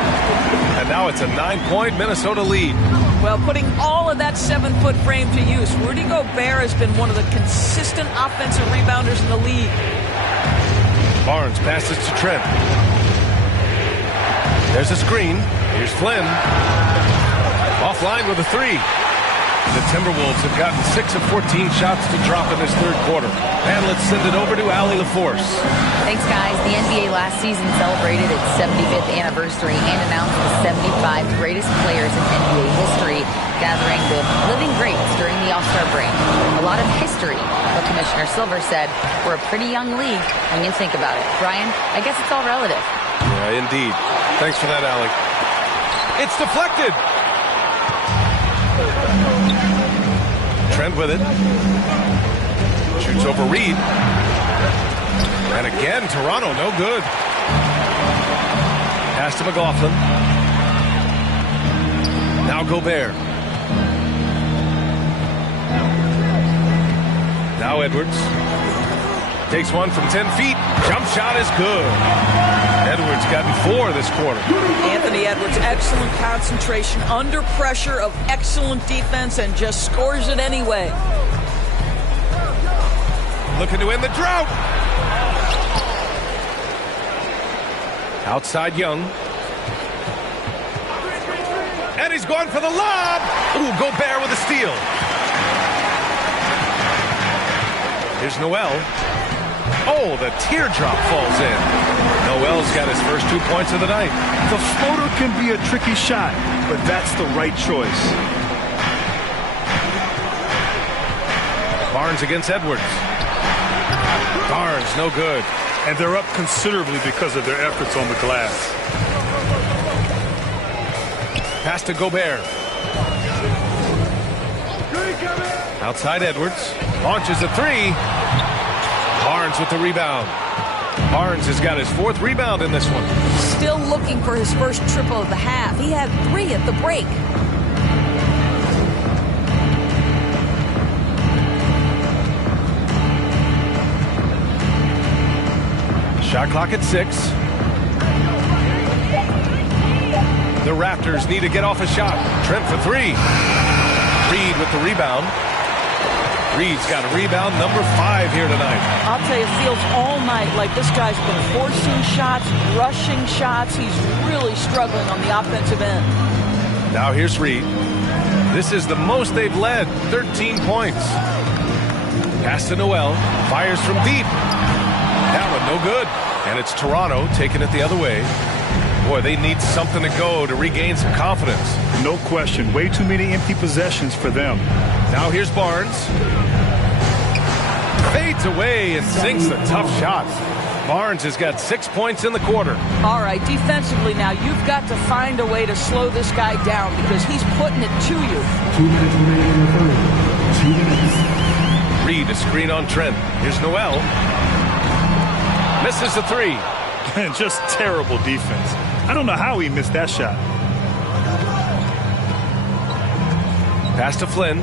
And now it's a 9-point Minnesota lead. Well, putting all of that 7-foot frame to use, Rudy Gobert has been one of the consistent offensive rebounders in the league. Barnes passes to Trent. There's a screen. Here's Flynn. Offline with a three. The Timberwolves have gotten 6 of 14 shots to drop in this third quarter. And let's send it over to Allie LaForce. Thanks, guys. The NBA last season celebrated its 75th anniversary and announced the 75 greatest players in NBA history, gathering the living greats during the All-Star break. A lot of history. But Commissioner Silver said, we're a pretty young league when you think about it. Brian, I guess it's all relative. Yeah, indeed. Thanks for that, Allie. It's deflected. Trent with it. Shoots over Reed. And again, Toronto, no good. Pass to McLaughlin. Now Gobert. Now Edwards. Takes one from 10 feet. Jump shot is good. Edwards gotten 4 this quarter. Anthony Edwards, excellent concentration, under pressure of excellent defense, and just scores it anyway. Looking to end the drought. Outside Young. And he's going for the lob. Ooh, Gobert with a steal. Here's Noel. Oh, the teardrop falls in. Noel's got his first 2 points of the night. The floater can be a tricky shot, but that's the right choice. Barnes against Edwards. Barnes, no good. And they're up considerably because of their efforts on the glass. Pass to Gobert. Now Outside Edwards. Launches a three. Barnes with the rebound. Barnes has got his 4th rebound in this one. Still looking for his first triple of the half. He had 3 at the break. Shot clock at 6. The Raptors need to get off a shot. Trent for 3. Reed with the rebound. Reed's got a rebound number 5 here tonight. I'll tell you, it feels all night like this guy's been forcing shots, rushing shots. He's really struggling on the offensive end. Now here's Reed. This is the most they've led, 13 points. Pass to Noel. Fires from deep. That one no good. And it's Toronto taking it the other way. Boy, they need something to go to regain some confidence. No question. Way too many empty possessions for them. Now here's Barnes. Fades away and sinks a tough shot. Barnes has got 6 points in the quarter. All right, defensively now, you've got to find a way to slow this guy down because he's putting it to you. 2 minutes remaining in the third. 2 minutes. Reed a screen on Trent. Here's Noel. Misses the 3. Just terrible defense. I don't know how he missed that shot. Pass to Flynn.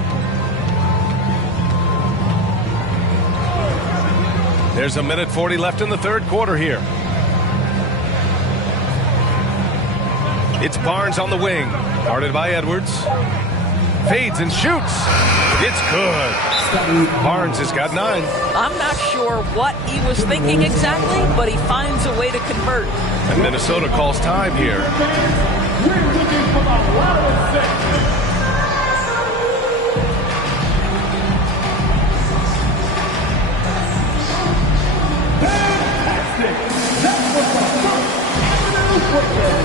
There's a minute 40 left in the third quarter here. It's Barnes on the wing. Guarded by Edwards. Fades and shoots. It's good. Barnes has got 9. I'm not sure what he was thinking exactly, but he finds a way to convert. And Minnesota calls time here. We're looking for the round 6. Fantastic! That was the first Avenue Breaker.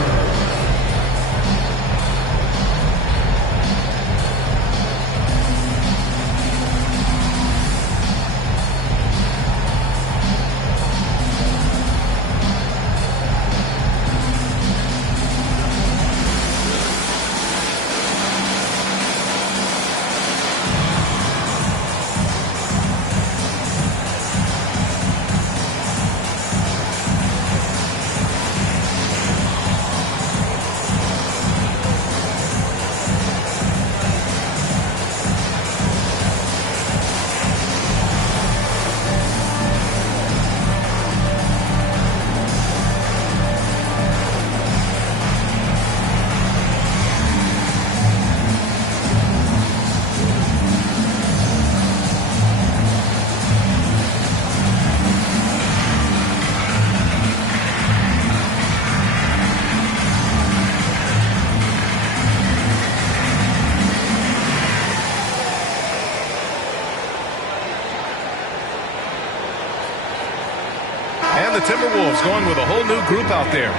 And the Timberwolves going with a whole new group out there.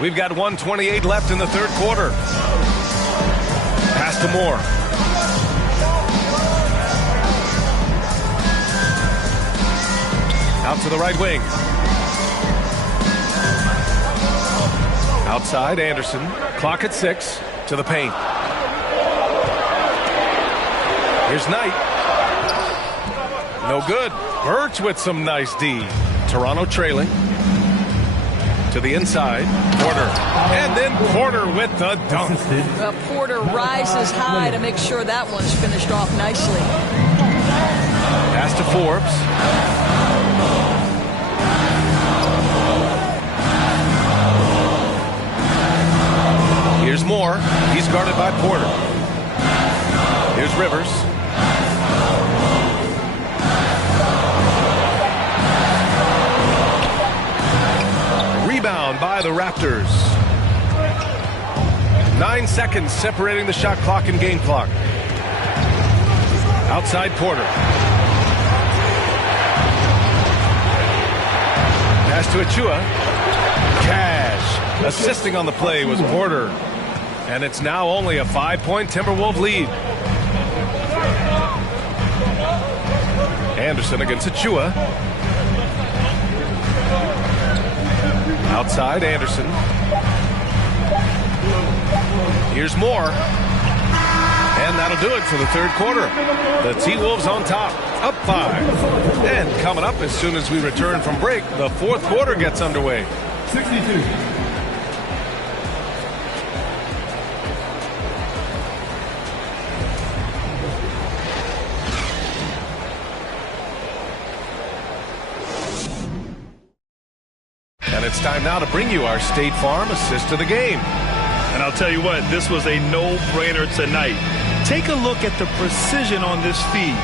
We've got 1:28 left in the third quarter. Pass to Moore. Out to the right wing. Outside, Anderson. Clock at 6. To the paint. Here's Knight. No good. Birch with some nice D. Toronto trailing. To the inside, Porter. And then Porter with the dunk. Porter rises high to make sure that one's finished off nicely. Pass to Forbes. Here's Moore. He's guarded by Porter. Here's Rivers. Rebound by the Raptors. 9 seconds separating the shot clock and game clock. Outside Porter. Pass to Achua. Cash. Assisting on the play was Porter. And it's now only a 5-point Timberwolves lead. Anderson against Achua. Outside Anderson. Here's Moore. And that'll do it for the third quarter. The T-Wolves on top, up 5. And coming up as soon as we return from break, the fourth quarter gets underway. 62. And it's time now to bring you our State Farm assist of the game. And I'll tell you what, this was a no-brainer tonight. Take a look at the precision on this feed.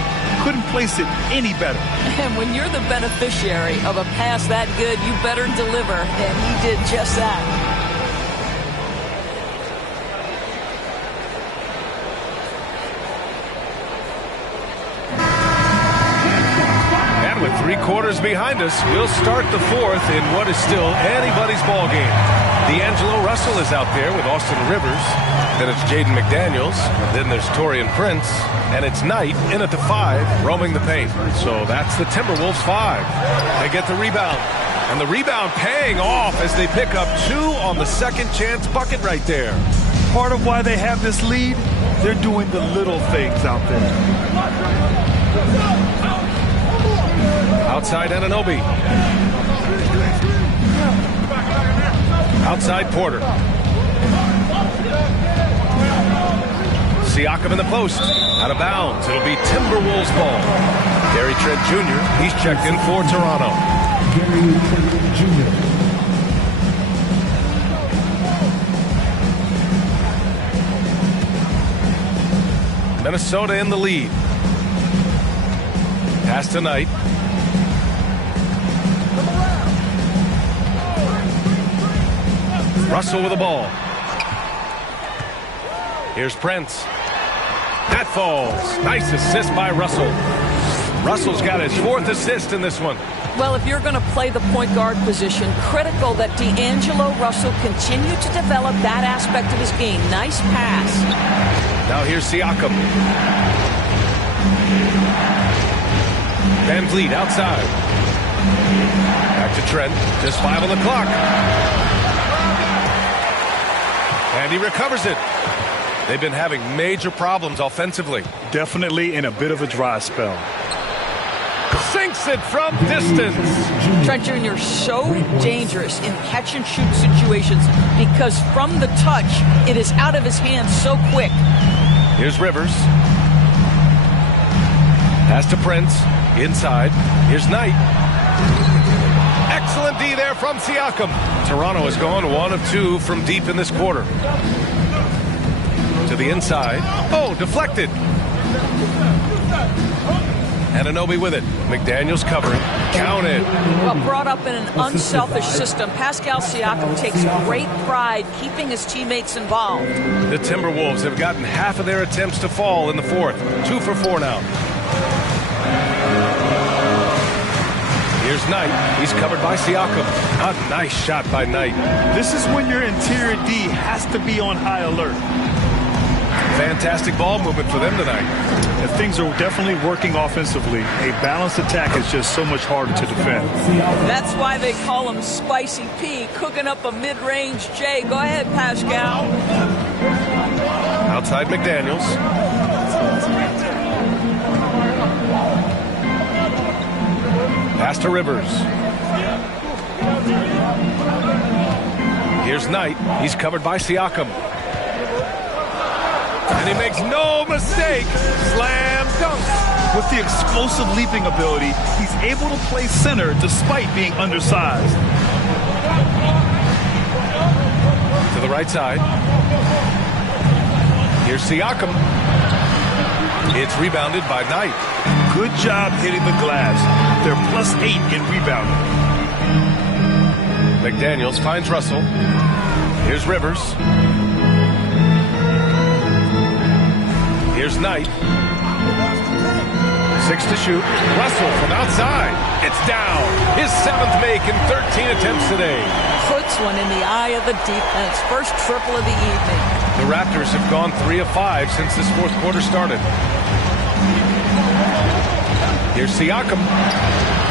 Couldn't place it any better. And when you're the beneficiary of a pass that good, you better deliver. And he did just that. And with 3 quarters behind us, we'll start the fourth in what is still anybody's ball game. D'Angelo Russell is out there with Austin Rivers. Then it's Jaden McDaniels. Then there's Taurean Prince. And it's Knight in at the 5, roaming the paint. So that's the Timberwolves 5. They get the rebound. And the rebound paying off as they pick up 2 on the second chance bucket right there. Part of why they have this lead, they're doing the little things out there. Outside Anunoby. Outside Porter. Siakam in the post. Out of bounds. It'll be Timberwolves ball. Gary Trent Jr. He's checked in for Toronto. Gary Trent Jr. Minnesota in the lead. Pass to Knight. Russell with the ball. Here's Prince. That falls. Nice assist by Russell. Russell's got his 4th assist in this one. Well, if you're going to play the point guard position, critical that D'Angelo Russell continue to develop that aspect of his game. Nice pass. Now here's Siakam. Van Vliet outside. Back to Trent. Just 5 on the clock. And he recovers it. They've been having major problems offensively. Definitely in a bit of a dry spell. Sinks it from distance. Trent Jr. so dangerous in catch-and-shoot situations because from the touch, it is out of his hands so quick. Here's Rivers. Pass to Prince. Inside. Here's Knight. Excellent D there from Siakam. Toronto has gone 1 of 2 from deep in this quarter. To the inside. Oh, deflected. Anunoby with it. McDaniels covering. Counted. Well, brought up in an unselfish system, Pascal Siakam takes great pride keeping his teammates involved. The Timberwolves have gotten half of their attempts to fall in the fourth. 2 for 4 now. Here's Knight. He's covered by Siakam. A nice shot by Knight. This is when your interior D has to be on high alert. Fantastic ball movement for them tonight. And things are definitely working offensively. A balanced attack is just so much harder to defend. That's why they call him Spicy P, cooking up a mid-range J. Go ahead, Pascal. Outside McDaniels. Pass to Rivers. Here's Knight. He's covered by Siakam. And he makes no mistake. Slam dunk. With the explosive leaping ability, he's able to play center despite being undersized. To the right side. Here's Siakam. It's rebounded by Knight. Good job hitting the glass. They're +8 in rebounding. McDaniels finds Russell. Here's Rivers. Here's Knight. 6 to shoot. Russell from outside. It's down. His 7th make in 13 attempts today. Puts one in the eye of the defense. First triple of the evening. The Raptors have gone 3 of 5 since this fourth quarter started. Here's Siakam.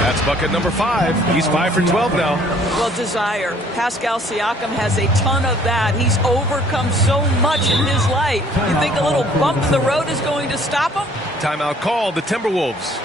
That's bucket number 5. He's 5 for 12 now. Well, desire. Pascal Siakam has a ton of that. He's overcome so much in his life. You think a little bump in the road is going to stop him? Timeout called, the Timberwolves.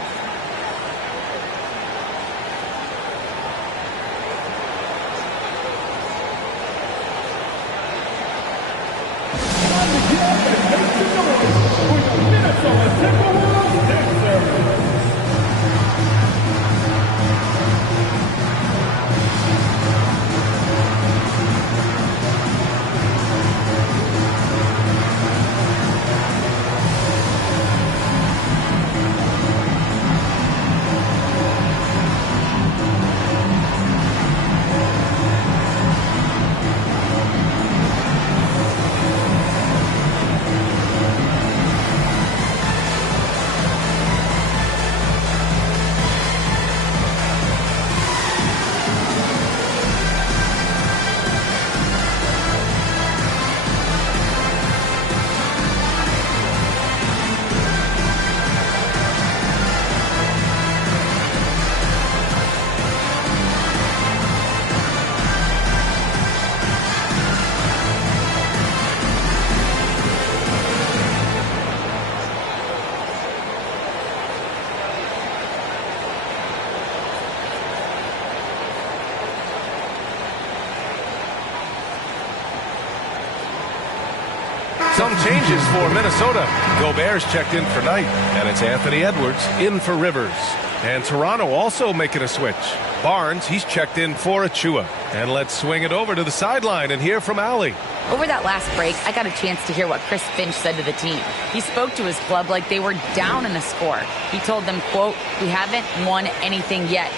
Some changes for Minnesota. Gobert's checked in for Knight, and it's Anthony Edwards in for Rivers. And Toronto also making a switch. Barnes, he's checked in for Achua. And let's swing it over to the sideline and hear from Allie. Over that last break, I got a chance to hear what Chris Finch said to the team. He spoke to his club like they were down in the score. He told them, quote, "We haven't won anything yet.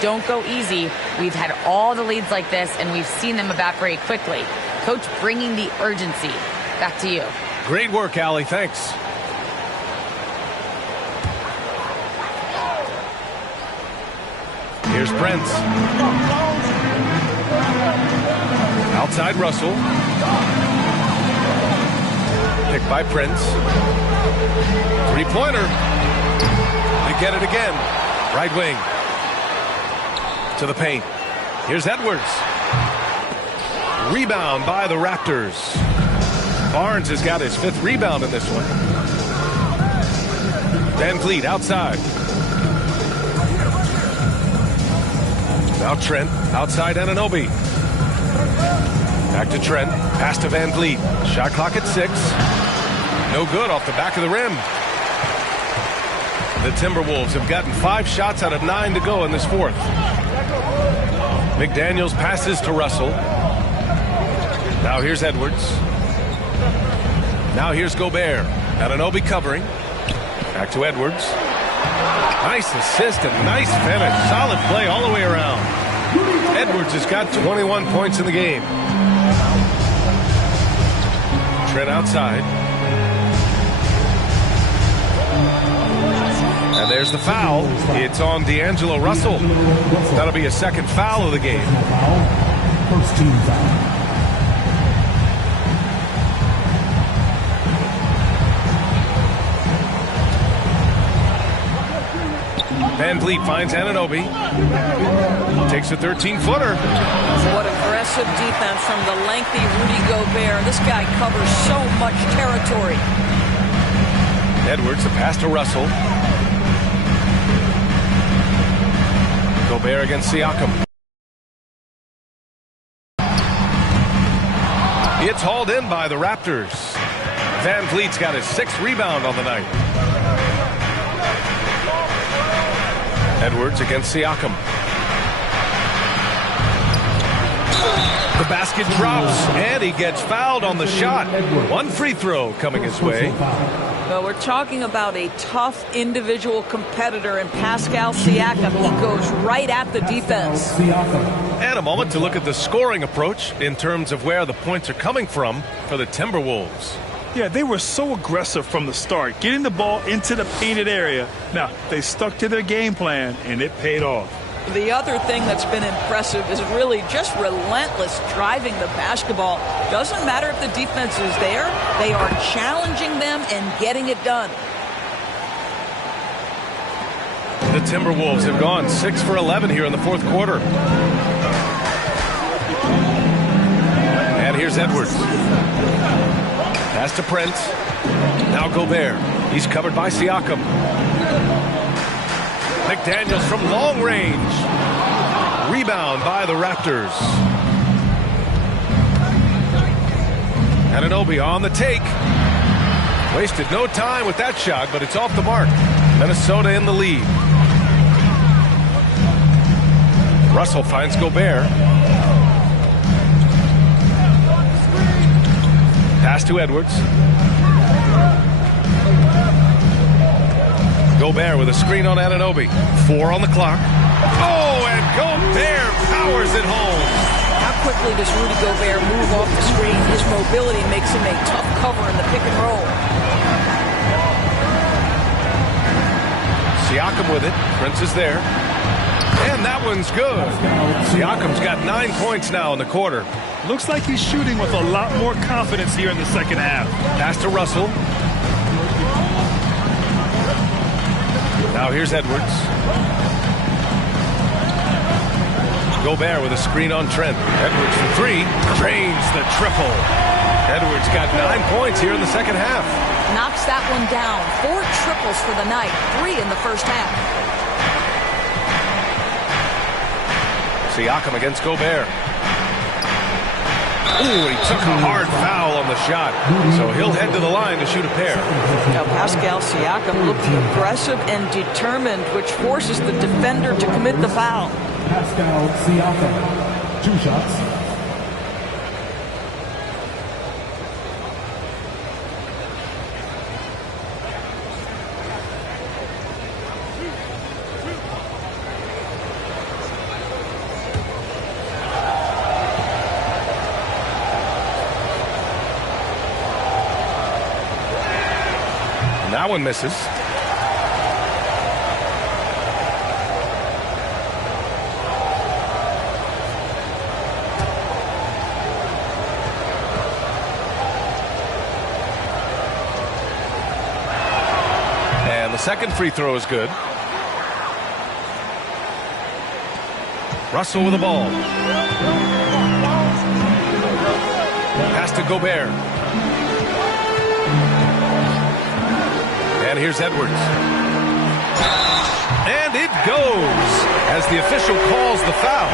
Don't go easy. We've had all the leads like this, and we've seen them evaporate quickly." Coach bringing the urgency. Back to you. Great work, Allie. Thanks. Here's Prince. Outside Russell. Picked by Prince. Three-pointer. They get it again. Right wing. To the paint. Here's Edwards. Rebound by the Raptors. Barnes has got his 5th rebound in this one. Van Vliet outside. Now Trent outside Anunoby. Back to Trent. Pass to Van Vliet. Shot clock at 6. No good off the back of the rim. The Timberwolves have gotten 5 shots out of 9 to go in this fourth. McDaniels passes to Russell. Now here's Edwards. Now here's Gobert. Anunoby covering. Back to Edwards. Nice assist and nice finish. Solid play all the way around. Edwards has got 21 points in the game. Trent outside. And there's the foul. It's on D'Angelo Russell. That'll be a 2nd foul of the game. First team foul. Van Vliet finds Anunoby. Takes a 13-footer. What aggressive defense from the lengthy Rudy Gobert. This guy covers so much territory. Edwards, the pass to Russell. Gobert against Siakam. It's hauled in by the Raptors. Van Vliet's got his 6th rebound on the night. Edwards against Siakam. The basket drops, and he gets fouled on the shot. 1 free throw coming his way. Well, we're talking about a tough individual competitor in Pascal Siakam. He goes right at the defense. And a moment to look at the scoring approach in terms of where the points are coming from for the Timberwolves. Yeah, they were so aggressive from the start, getting the ball into the painted area. Now, they stuck to their game plan, and it paid off. The other thing that's been impressive is really just relentless driving the basketball. Doesn't matter if the defense is there. They are challenging them and getting it done. The Timberwolves have gone 6 for 11 here in the fourth quarter. And here's Edwards. Pass to Prince. Now Gobert. He's covered by Siakam. McDaniels from long range. Rebound by the Raptors. Anunoby on the take. Wasted no time with that shot, but it's off the mark. Minnesota in the lead. Russell finds Gobert. Pass to Edwards. Gobert with a screen on Anunoby. 4 on the clock. Oh, and Gobert powers it home. How quickly does Rudy Gobert move off the screen? His mobility makes him a tough cover in the pick and roll. Siakam with it. Prince is there. And that one's good. Siakam's got 9 points now in the quarter. Looks like he's shooting with a lot more confidence here in the second half. Pass to Russell. Now here's Edwards. Gobert with a screen on Trent. Edwards for 3. Drains the triple. Edwards got 9 points here in the second half. Knocks that one down. 4 triples for the night. 3 in the first half. Siakam against Gobert. Ooh, he took a hard foul on the shot. So he'll head to the line to shoot a pair. Now Pascal Siakam looking aggressive and determined, which forces the defender to commit the foul. Pascal Siakam, 2 shots. That one misses. And the second free throw is good. Russell with the ball. Pass to Gobert. And here's Edwards. And it goes as the official calls the foul.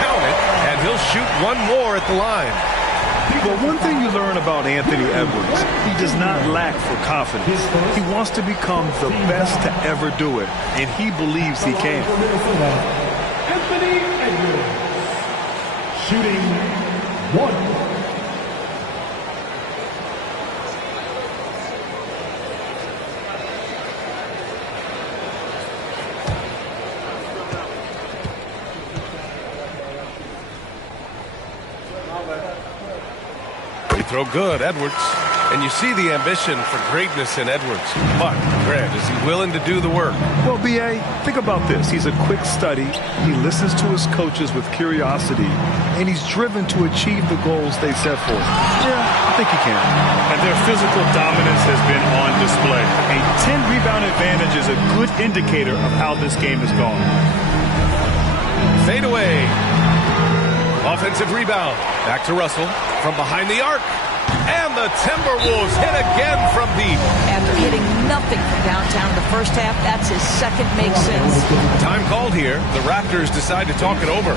Count it, and he'll shoot 1 more at the line. But one thing you learn about Anthony Edwards, he does not lack for confidence. He wants to become the best to ever do it, and he believes he can. Anthony Edwards, shooting 1. Throw good, Edwards. And you see the ambition for greatness in Edwards. But, Greg, is he willing to do the work? Well, B.A., think about this. He's a quick study. He listens to his coaches with curiosity, and he's driven to achieve the goals they set for him. Yeah, I think he can. And their physical dominance has been on display. A 10-rebound advantage is a good indicator of how this game is going. Fade away. Offensive rebound. Back to Russell from behind the arc. And the Timberwolves hit again from deep. After hitting nothing from downtown in the first half, that's his second make since. Time called here. The Raptors decide to talk it over.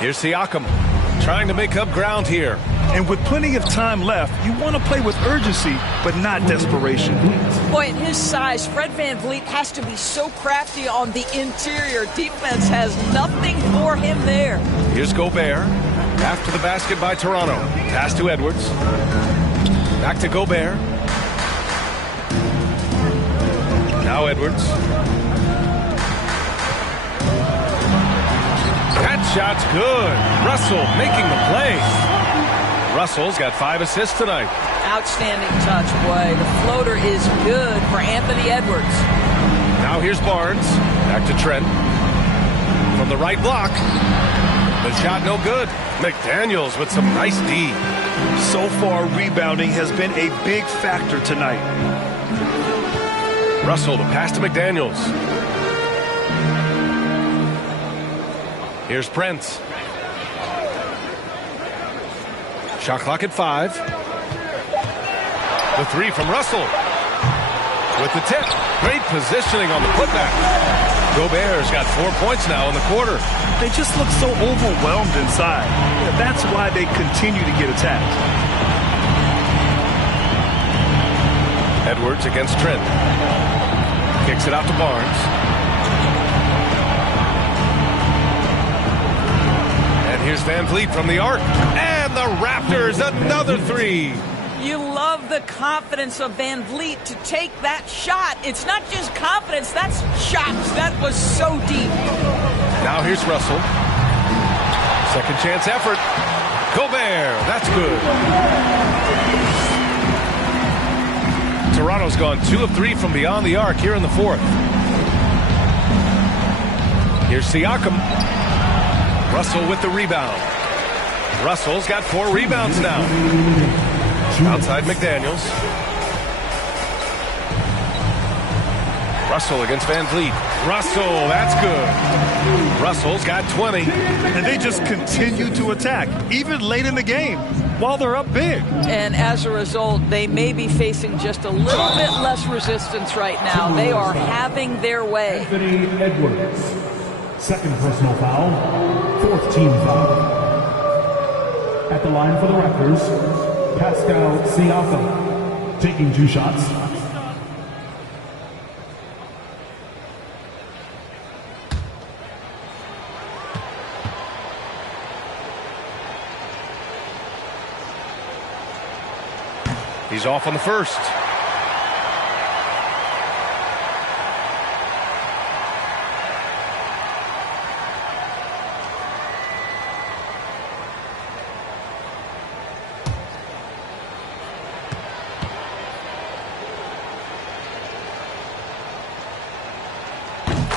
Here's Siakam trying to make up ground here. And with plenty of time left, you want to play with urgency, but not desperation. Boy, at his size, Fred VanVleet has to be so crafty on the interior. Defense has nothing for him there. Here's Gobert. After the basket by Toronto. Pass to Edwards. Back to Gobert. Now Edwards. That shot's good. Russell making the play. Russell's got 5 assists tonight. Outstanding touch, boy. The floater is good for Anthony Edwards. Now here's Barnes. Back to Trent. From the right block. The shot no good. McDaniels with some nice D. So far, rebounding has been a big factor tonight. Russell to pass to McDaniels. Here's Prince. Shot clock at 5. The 3 from Russell. With the tip. Great positioning on the putback. Gobert's got 4 points now in the quarter. They just look so overwhelmed inside. That's why they continue to get attacked. Edwards against Trent. Kicks it out to Barnes. And here's VanVleet from the arc. And the Raptors, another 3. You love the confidence of VanVleet to take that shot. It's not just confidence, that's shots. That was so deep. Now here's Russell. Second chance effort. Gobert, that's good. Toronto's gone 2 of 3 from beyond the arc here in the 4th. Here's Siakam. Russell with the rebound. Russell's got 4 rebounds now. Outside McDaniels. Russell against VanVleet. Russell, that's good. Russell's got 20. And they just continue to attack, even late in the game, while they're up big. And as a result, they may be facing just a little bit less resistance right now. They are having their way. Anthony Edwards. Second personal foul. 4th team foul. At the line for the Raptors, Pascal Siakam, taking 2 shots. He's off on the first.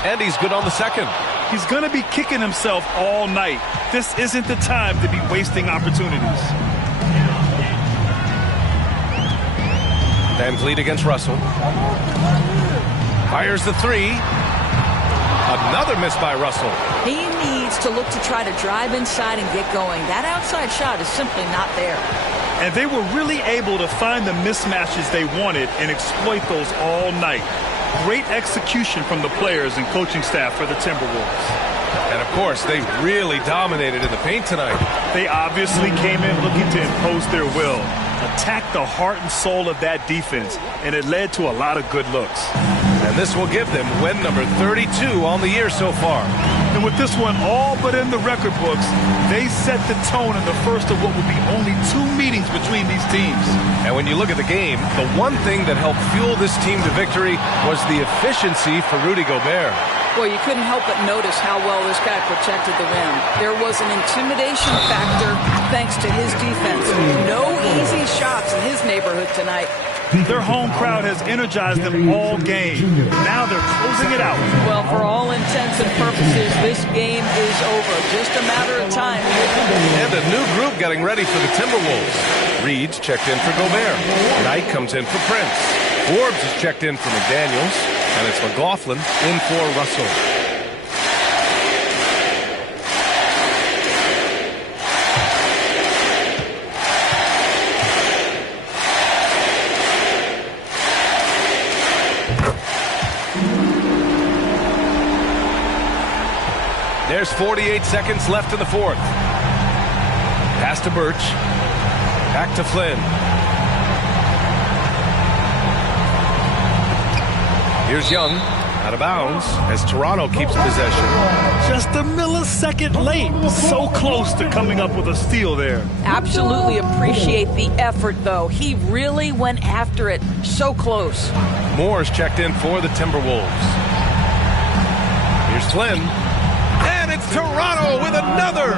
And he's good on the second. He's going to be kicking himself all night. This isn't the time to be wasting opportunities. VanVleet against Russell. Fires the 3. Another miss by Russell. He needs to look to try to drive inside and get going. That outside shot is simply not there. And they were really able to find the mismatches they wanted and exploit those all night. Great execution from the players and coaching staff for the Timberwolves. And, of course, they really dominated in the paint tonight. They obviously came in looking to impose their will, attack the heart and soul of that defense, and it led to a lot of good looks. And this will give them win number 32 on the year so far. And with this one all but in the record books, they set the tone in the first of what would be only 2 meetings between these teams. And when you look at the game, the one thing that helped fuel this team to victory was the efficiency for Rudy Gobert. Boy, you couldn't help but notice how well this guy protected the rim. There was an intimidation factor thanks to his defense. No easy shots in his neighborhood tonight. Their home crowd has energized them all game. Now they're closing it out. Well, for all intents and purposes, this game is over. Just a matter of time. And a new group getting ready for the Timberwolves. Reed's checked in for Gobert. Knight comes in for Prince. Forbes is checked in for McDaniels. And it's McLaughlin in for Russell. There's 48 seconds left in the fourth. Pass to Birch. Back to Flynn. Here's Young. Out of bounds as Toronto keeps possession. Just a millisecond late. So close to coming up with a steal there. Absolutely appreciate the effort, though. He really went after it. So close. Moore's checked in for the Timberwolves. Here's Flynn. And it's Toronto with another.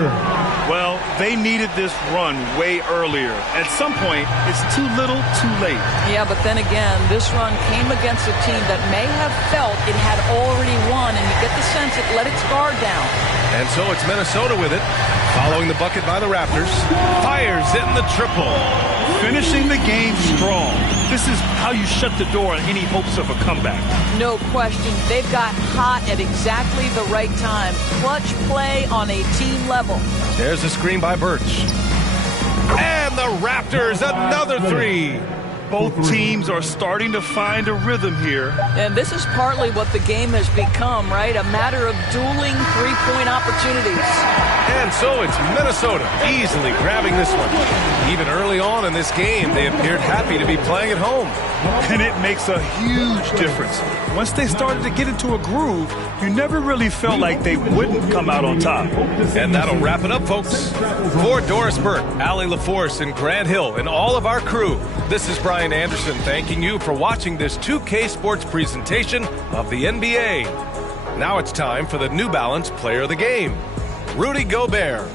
Well, they needed this run way earlier. At some point, it's too little, too late. Yeah, but then again, this run came against a team that may have felt it had already won, and you get the sense it let its guard down. And so it's Minnesota with it. Following the bucket by the Raptors. Fires in the triple. Finishing the game strong. This is how you shut the door on any hopes of a comeback. No question. They've got hot at exactly the right time. Clutch play on a team level. There's a screen by Birch. And the Raptors, another three. Both teams are starting to find a rhythm here. And this is partly what the game has become, right? A matter of dueling three-point opportunities. And so it's Minnesota easily grabbing this one. Even early on in this game, they appeared happy to be playing at home. And it makes a huge difference. Once they started to get into a groove, you never really felt like they wouldn't come out on top. And that'll wrap it up, folks. For Doris Burke, Allie LaForce, and Grant Hill, and all of our crew, this is Brian Anderson thanking you for watching this 2K Sports presentation of the NBA. Now it's time for the New Balance Player of the Game, Rudy Gobert.